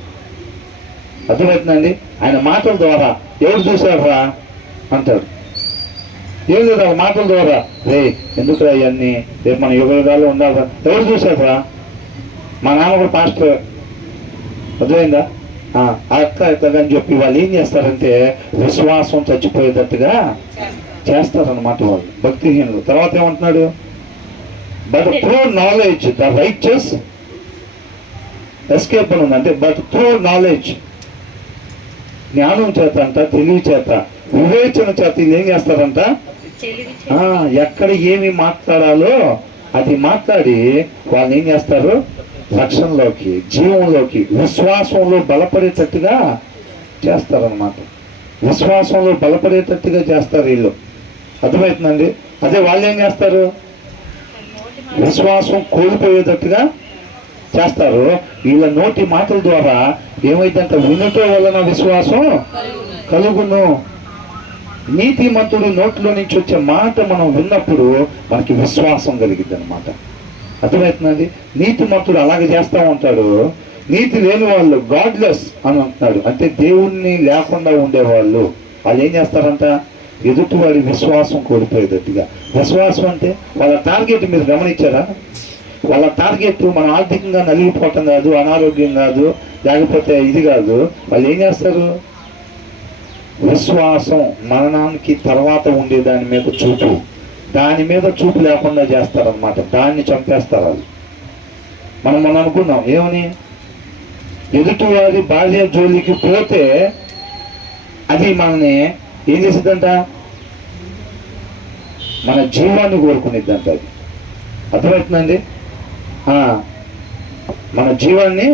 అర్థమవుతుందండి? ఆయన మాటల ద్వారా ఎవరు చూసారా అంటాడు. ఏం లేదా మాటల ద్వారా, రే ఎందుకురా ఇవన్నీ, రేపు మన యుగాలు ఉండాలి, ఎవరు చూసారా? మా నాన్న కూడా పాస్టర్. అర్థమైందా? అక్క అని చెప్పి వాళ్ళు ఏం చేస్తారంటే విశ్వాసం చచ్చిపోయేటట్టుగా చేస్తారన్నమాట వాళ్ళు భక్తిహీనులు. తర్వాత ఏమంటున్నాడు? But through knowledge the righteous escape అని ఉంది. అంటే బట్ త్రూ నాలెడ్జ్, జ్ఞానం చేత అంట, తెలివి చేత, వివేచన చేత వీళ్ళు ఏం చేస్తారంట? ఎక్కడ ఏమి మాట్లాడాలో అది మాట్లాడి వాళ్ళని ఏం చేస్తారు? రక్షణలోకి, జీవంలోకి, విశ్వాసంలో బలపడేటట్టుగా చేస్తారనమాట. విశ్వాసంలో బలపడేటట్టుగా చేస్తారు వీళ్ళు. అర్థమవుతుందండి? అదే వాళ్ళు ఏం చేస్తారు? విశ్వాసం కోల్పోయేటట్టుగా చేస్తారు. వీళ్ళ నోటి మాటల ద్వారా ఏమైందంటే వినుట వలన విశ్వాసం కలుగును. నీతిమంతుడు నోట్లో నుంచి వచ్చే మాట మనం విన్నప్పుడు మనకి విశ్వాసం కలిగిద్ది అనమాట. అర్థమవుతుందండి? నీతిమంతుడు అలాగే చేస్తూ ఉంటాడు. నీతి లేని వాళ్ళు గాడ్లెస్ అని అంటున్నాడు. అంటే దేవుణ్ణి లేకుండా ఉండేవాళ్ళు వాళ్ళు ఏం చేస్తారంట? ఎదుటివాడి విశ్వాసం కోల్పోయేటట్టుగా. విశ్వాసం అంటే వాళ్ళ టార్గెట్ మీరు గమనించారా? వాళ్ళ టార్గెట్ మనం ఆర్థికంగా నలిగిపోవటం కాదు, అనారోగ్యం కాదు, లేకపోతే ఇది కాదు. వాళ్ళు ఏం చేస్తారు? విశ్వాసం మరణానికి తర్వాత ఉండే దాని మీద చూపు, దాని మీద చూపు లేకుండా చేస్తారనమాట. దాన్ని చంపేస్తారు వాళ్ళు. మనం అనుకున్నాం ఏమని? ఎదుటివారి భార్య జోలికి పోతే అది మనల్ని ఏం చేసిద్దంట? మన జీవాన్ని కోరుకునేద్దంట. అది అర్థమవుతుందండి? మన జీవాన్ని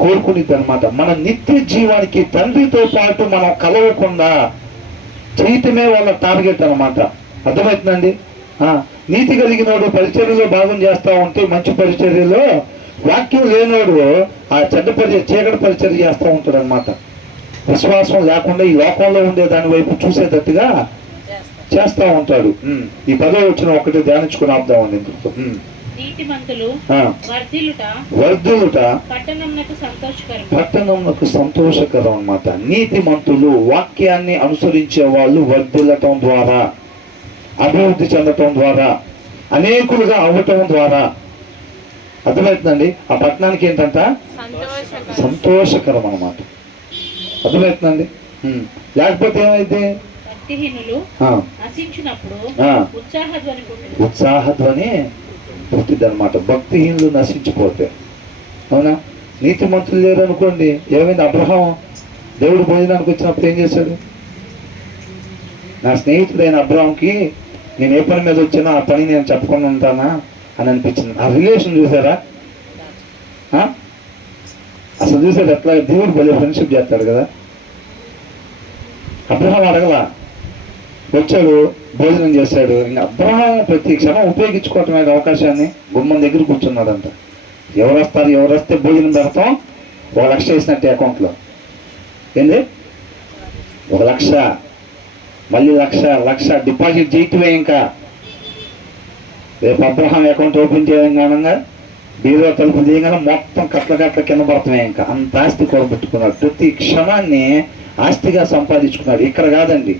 కోరుకునేది అనమాట. మన నిత్య జీవానికి తండ్రితో పాటు మనం కలవకుండా చేయటమే వాళ్ళ టార్గెట్ అనమాట. అర్థమవుతుందండి? నీతి కలిగినోడు పరిచర్యలో భాగం చేస్తూ ఉంటే మంచి పరిచర్యలో, వాక్యం లేనోడు ఆ చెడ్డ చీకటి పరిచర్య చేస్తూ ఉంటాడు అనమాట. విశ్వాసం లేకుండా ఈ లోకంలో ఉండే దాని వైపు చూసేటట్టుగా చేస్తా ఉంటాడు. ఈ 10వ వచనం ఒకటి ధ్యానించుకుని ఆపుదామండి. నీతిమంతులు వర్ధిల్లుట పట్టణమునకు సంతోషకరం అన్నమాట. నీతిమంతులు వాక్యాన్ని అనుసరించే వాళ్ళు వర్ధిల్లటం ద్వారా, అభివృద్ధి చెందటం ద్వారా, అనేకులుగా అవ్వటం ద్వారా, అర్థమవుతుందండి. ఆ పట్టణానికి ఏంటంట సంతోషకరం అన్నమాట. అర్థమవుతుందండి. లేకపోతే ఏమైతే ఉత్సాహధ్వని పుట్టిద్ది అనమాట. భక్తిహీనులు నశించిపోతే. అవునా? నీతిమంతులు లేరు అనుకోండి, ఏమైంది? అబ్రహాం దేవుడు భోజనానికి వచ్చినప్పుడు ఏం చేశాడు? నా స్నేహితుడైన అబ్రహాంకి నేను ఏ పని మీద వచ్చినా ఆ పని నేను చెప్పకుండా ఉంటానా అని అనిపించింది. ఆ రిలేషన్ చూసారా? అసలు చూసాడు ఎట్లా దేవుడు భలే ఫ్రెండ్షిప్ చేస్తాడు కదా. అబ్రహాం అడగలా, వచ్చాడు, భోజనం చేశాడు. ఇంకా అబ్రహాం ప్రతి క్షణం ఉపయోగించుకోవటమే అవకాశాన్ని. గుమ్మం దగ్గర కూర్చున్నాడంట. ఎవరు వస్తే భోజనం పెడతాం. 1,00,000 వేసినట్టే అకౌంట్లో. ఏంది? 1,00,000, మళ్ళీ 1,00,000 డిపాజిట్ చేయటమే. ఇంకా రేపు అబ్రహాం అకౌంట్ ఓపెన్ చేయగానంగా బీరో తలుపు చేయగానే మొత్తం కట్ల కింద పడుతున్నాయి. ఇంకా అంత ఆస్తి కూడబెట్టుకున్నాడు. ప్రతి క్షణాన్ని ఆస్తిగా సంపాదించుకున్నాడు. ఇక్కడ కాదండి,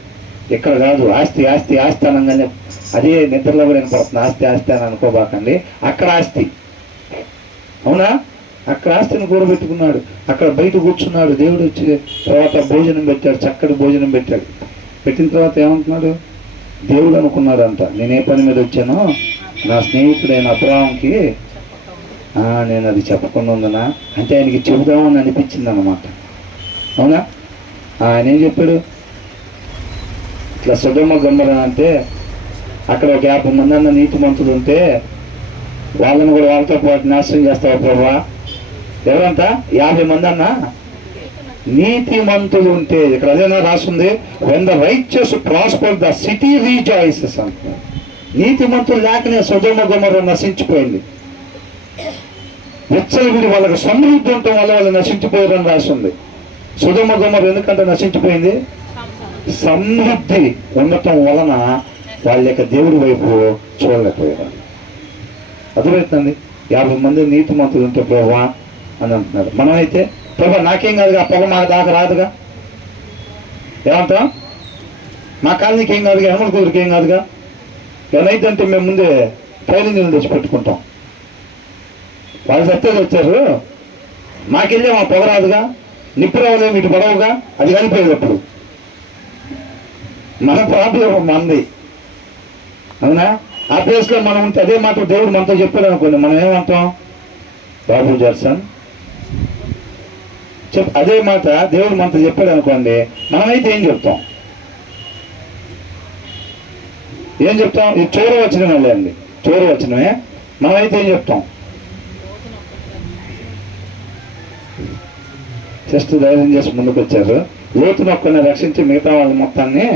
ఇక్కడ కాదు. ఆస్తి ఆస్తి ఆస్తి అనగానే అదే నిద్రలో కూడా వినపడుతుంది. ఆస్తి ఆస్తి అని అనుకోబాకండి. అక్కడ ఆస్తి. అవునా? అక్కడ ఆస్తిని కూడబెట్టుకున్నాడు. అక్కడ బయట కూర్చున్నాడు. దేవుడు వచ్చి తర్వాత భోజనం పెట్టాడు. చక్కటి భోజనం పెట్టాడు. పెట్టిన తర్వాత ఏమంటున్నాడు? దేవుడు అనుకున్నాడంట, నేను ఏ పని మీద వచ్చానో నా స్నేహితుడైన అబ్రహాంకి నేను అది చెప్పకుండా ఉందనా అంటే ఆయనకి చెబుదామని అనిపించింది అన్నమాట. అవునా? ఆయన ఏం చెప్పాడు? ఇట్లా సొదొమ గొమొర్రా అంటే అక్కడ ఒక 50 మంది అన్న నీతిమంతులు ఉంటే వాళ్ళని కూడా వాళ్ళతో పాటు నాశనం చేస్తావా ప్రభువా? ఎవరంతా? 50 మంది అన్న నీతిమంతులు ఉంటే. ఇక్కడ అదేనా రాస్తుంది? when the righteous prosper the city rejoices అంటున్నారు. నీతిమంతులు లేకనే సొదొమ గొమొర్రా నశించిపోయింది. విచ్చలవిడి వాళ్ళకి సమృద్ధి ఉండటం వల్ల వాళ్ళు నశించిపోయారని రాస్తుంది. సొదొమ గొమొర్రా ఎందుకంటే నశించిపోయింది? సమృద్ధి ఉండటం వలన వాళ్ళ యొక్క దేవుడి వైపు చూడలేకపోయారు. అర్థమవుతుంది? 50 మంది నీతిమంతులు ఉంటే ప్రభువా అని అంటున్నారు. మనమైతే ప్రభా నాకేం కాదుగా, పొగ మాకు దాకా రాదుగా, ఏమంటాం? మా కాలనీకి ఏం కాదుగా, హనుమల కుదురుకి ఏం కాదుగా, ఏమైతే అంటే మేము ముందే ట్రైనింగ్ తెచ్చి పెట్టుకుంటాం. వాళ్ళు సత్యాలు వచ్చారు, మాకెళ్ళే మా పొగ రాదుగా, నిప్పు రావలేము, ఇటు పడవుగా, అది కలిపోయేది. అప్పుడు మన ప్రాబ్లం మనది. అవునా? ఆ ప్లేస్లో మనం ఉంటే అదే మాట దేవుడు మనతో చెప్పాడు అనుకోండి, మనం ఏమంటాం? బాబు జర్సన్ అదే మాట దేవుడు మనతో చెప్పాడు అనుకోండి, మనమైతే ఏం చెప్తాం? ఇది చోర వచనమే అండి, చోర వచనమే. మనమైతే ఏం చెప్తాం? జస్ట్ ధైర్యం చేసి ముందుకు వచ్చారు. లోతు నొక్కని రక్షించి మిగతా వాళ్ళ మొత్తాన్ని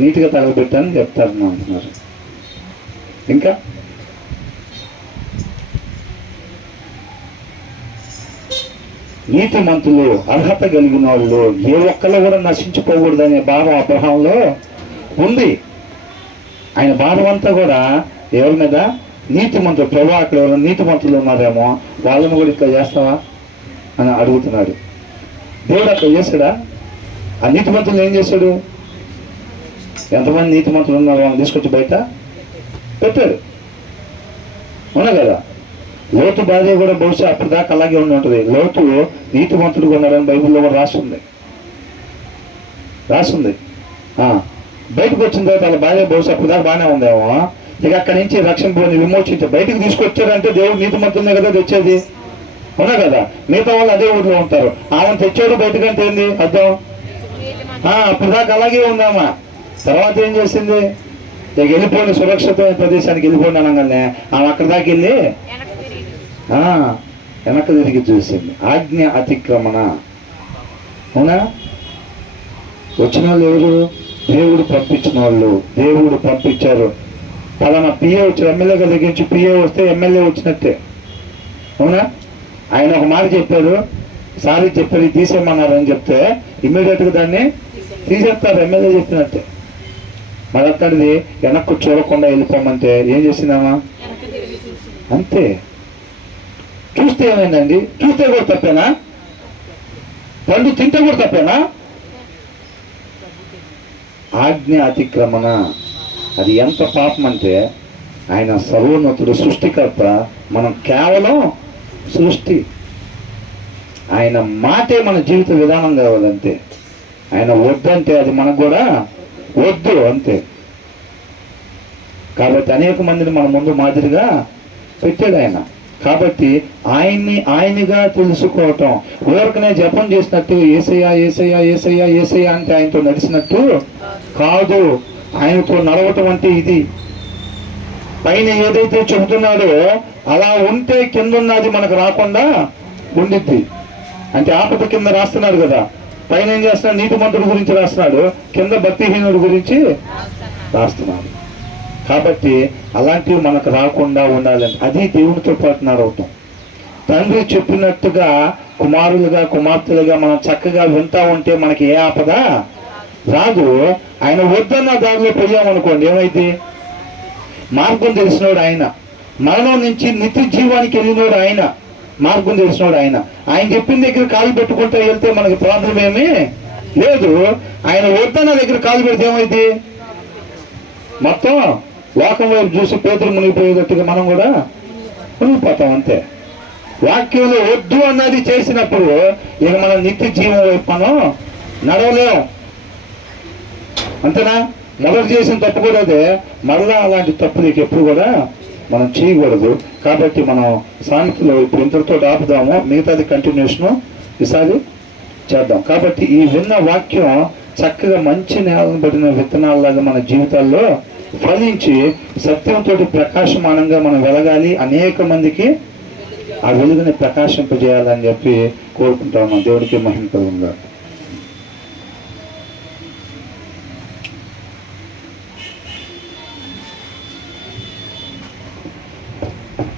నీట్గా తగలబెట్టాలని చెప్తారు అంటున్నారు. ఇంకా నీతిమంతులు, అర్హత కలిగిన వాళ్ళు ఏ ఒక్కళ్ళు కూడా నశించిపోకూడదనే భావం అబ్రహాంలో ఉంది. ఆయన భావం అంతా కూడా ఎవరి మీద? నీతిమంతులు. ప్రభు అక్కడ ఎవరైనా నీతిమంతులు ఉన్నారేమో వాళ్ళని కూడా ఇట్లా చేస్తావా అని అడుగుతున్నాడు. దేవుడు అట్లా చేశాడా? ఆ నీతిమంతులు ఏం చేశాడు? ఎంతమంది నీతిమంతులు ఉన్నారు వాళ్ళని తీసుకొచ్చి బయట పెట్టాడు. అవునా కదా? లోతు భార్య కూడా బహుశా అప్పటిదాకా అలాగే ఉండి ఉంటుంది. లోతు నీతిమంతుడుగా ఉన్నాడని బైబిల్లో కూడా రాస్తుంది. బయటకు వచ్చిన తర్వాత వాళ్ళ భార్య బహుశా అప్పటిదాకా బాగానే ఉందేమో. ఇక అక్కడి నుంచి రక్షణ విమోచించి బయటకు తీసుకొచ్చాడంటే దేవుడు నీతిమంతులనే కదా తెచ్చేది. అవునా కదా? మిగతా వాళ్ళు అదే ఊర్లో ఉంటారు. ఆమెను తెచ్చాడు బయటకంటే ఏంది అర్థం? అప్పటిదాకా అలాగే ఉందామా. తర్వాత ఏం చేసింది? ఇక వెళ్ళిపోయిన సురక్షితమైన ప్రదేశానికి వెళ్ళిపోయిన అనగానే ఆమె అక్కడి దాకా వెళ్ళి వెనక్కి తిరిగి చూసింది. ఆజ్ఞ అతిక్రమణ. అవునా? వచ్చిన వాళ్ళు ఎవరు? దేవుడు పంపించిన వాళ్ళు. దేవుడు పంపించారు. పలానా పిఏ వచ్చారు, ఎమ్మెల్యే గారి దగ్గర నుంచి పిఏ వస్తే ఎమ్మెల్యే వచ్చినట్టే. అవునా? ఆయన ఒక మాట చెప్పారు, సారీ చెప్పారు, తీసేయమన్నారు అని చెప్తే ఇమ్మీడియట్గా దాన్ని తీసేస్తారు, ఎమ్మెల్యే చెప్పినట్టే. మరి అట్లాంటిది వెనక్కు చూడకుండా వెళ్ళిపోమంటే ఏం చేసిందామా? అంతే. చూస్తే ఏమైందండి? చూస్తే కూడా తప్పేనా? పండు తింటే కూడా తప్పేనా? ఆజ్ఞ అతిక్రమణ, అది ఎంత పాపం అంటే, ఆయన సర్వోన్నతుడు, సృష్టికర్త, మనం కేవలం సృష్టి. ఆయన మాటే మన జీవిత విధానం కావాలంతే. ఆయన వద్దంటే అది మనకు కూడా వద్దు అంతే. కాబట్టి అనేక మందిని మన ముందు మాదిరిగా పెట్టాడు ఆయన. కాబట్టి ఆయనగా తెలుసుకోవటం, ఊరకనే జపం చేసినట్టు ఏసయ్యా ఏసయ్యా ఏసయ్యా ఏసయ్యా అంటే ఆయనతో నడిచినట్టు కాదు. ఆయనతో నడవటం అంటే ఇది. పైన ఏదైతే చెబుతున్నాడో అలా ఉంటే కింద ఉన్నది మనకు రాకుండా ఉండిద్ది. అంటే ఆపద కింద రాస్తున్నాడు కదా, పైన ఏం చేస్తున్నాడు? నీతిమంతుడి గురించి రాస్తున్నాడు, కింద భక్తిహీనుడి గురించి రాస్తున్నాడు. కాబట్టి అలాంటివి మనకు రాకుండా ఉండాలని, అది దేవునితో పాటు నడవటం. తండ్రి చెప్పినట్టుగా కుమారులుగా కుమార్తెలుగా మనం చక్కగా వింటా ఉంటే మనకి ఏ ఆపద రాదు. ఆయన వద్దన్న దారిలో పోయామనుకోండి, ఏమైంది? మార్గం తెలిసినోడు ఆయన, మరణం నుంచి నిత్య జీవానికి వెళ్ళినోడు ఆయన, మార్గం తెలిసినోడు ఆయన. ఆయన చెప్పిన దగ్గర కాలు పెట్టుకుంటూ వెళ్తే మనకి ప్రాబ్లం ఏమీ లేదు. ఆయన వద్దన్న దగ్గర కాలు పెడితే ఏమైంది? మొత్తం లోకం వైపు చూసి పేదలు మునిగిపోయేటట్టుగా మనం కూడా మునిగిపోతాం అంతే. వాక్యంలో వద్దు అన్నది చేసినప్పుడు ఇక మనం నిత్య జీవం వైపు మనం నడవలేం. అంతేనా? మొదలు చేసిన తప్పు కూడా అదే, మరలా అలాంటి తప్పు నీకు ఎప్పుడు కూడా మనం చేయకూడదు. కాబట్టి మనం సామెతలో ఇప్పుడు ఇంతటితో ఆపుదాము, మిగతాది కంటిన్యూషను ఈసారి చేద్దాం. కాబట్టి ఈ విన్న వాక్యం చక్కగా మంచి నేలను పడిన విత్తనాలలాగా మన జీవితాల్లో ఫలించి సత్యంతో ప్రకాశమానంగా మనం వెలగాలి, అనేక మందికి ఆ వెలుగుని ప్రకాశింపజేయాలని చెప్పి కోరుకుంటాము. దేవుడికి మహిమ కలుగును గాక.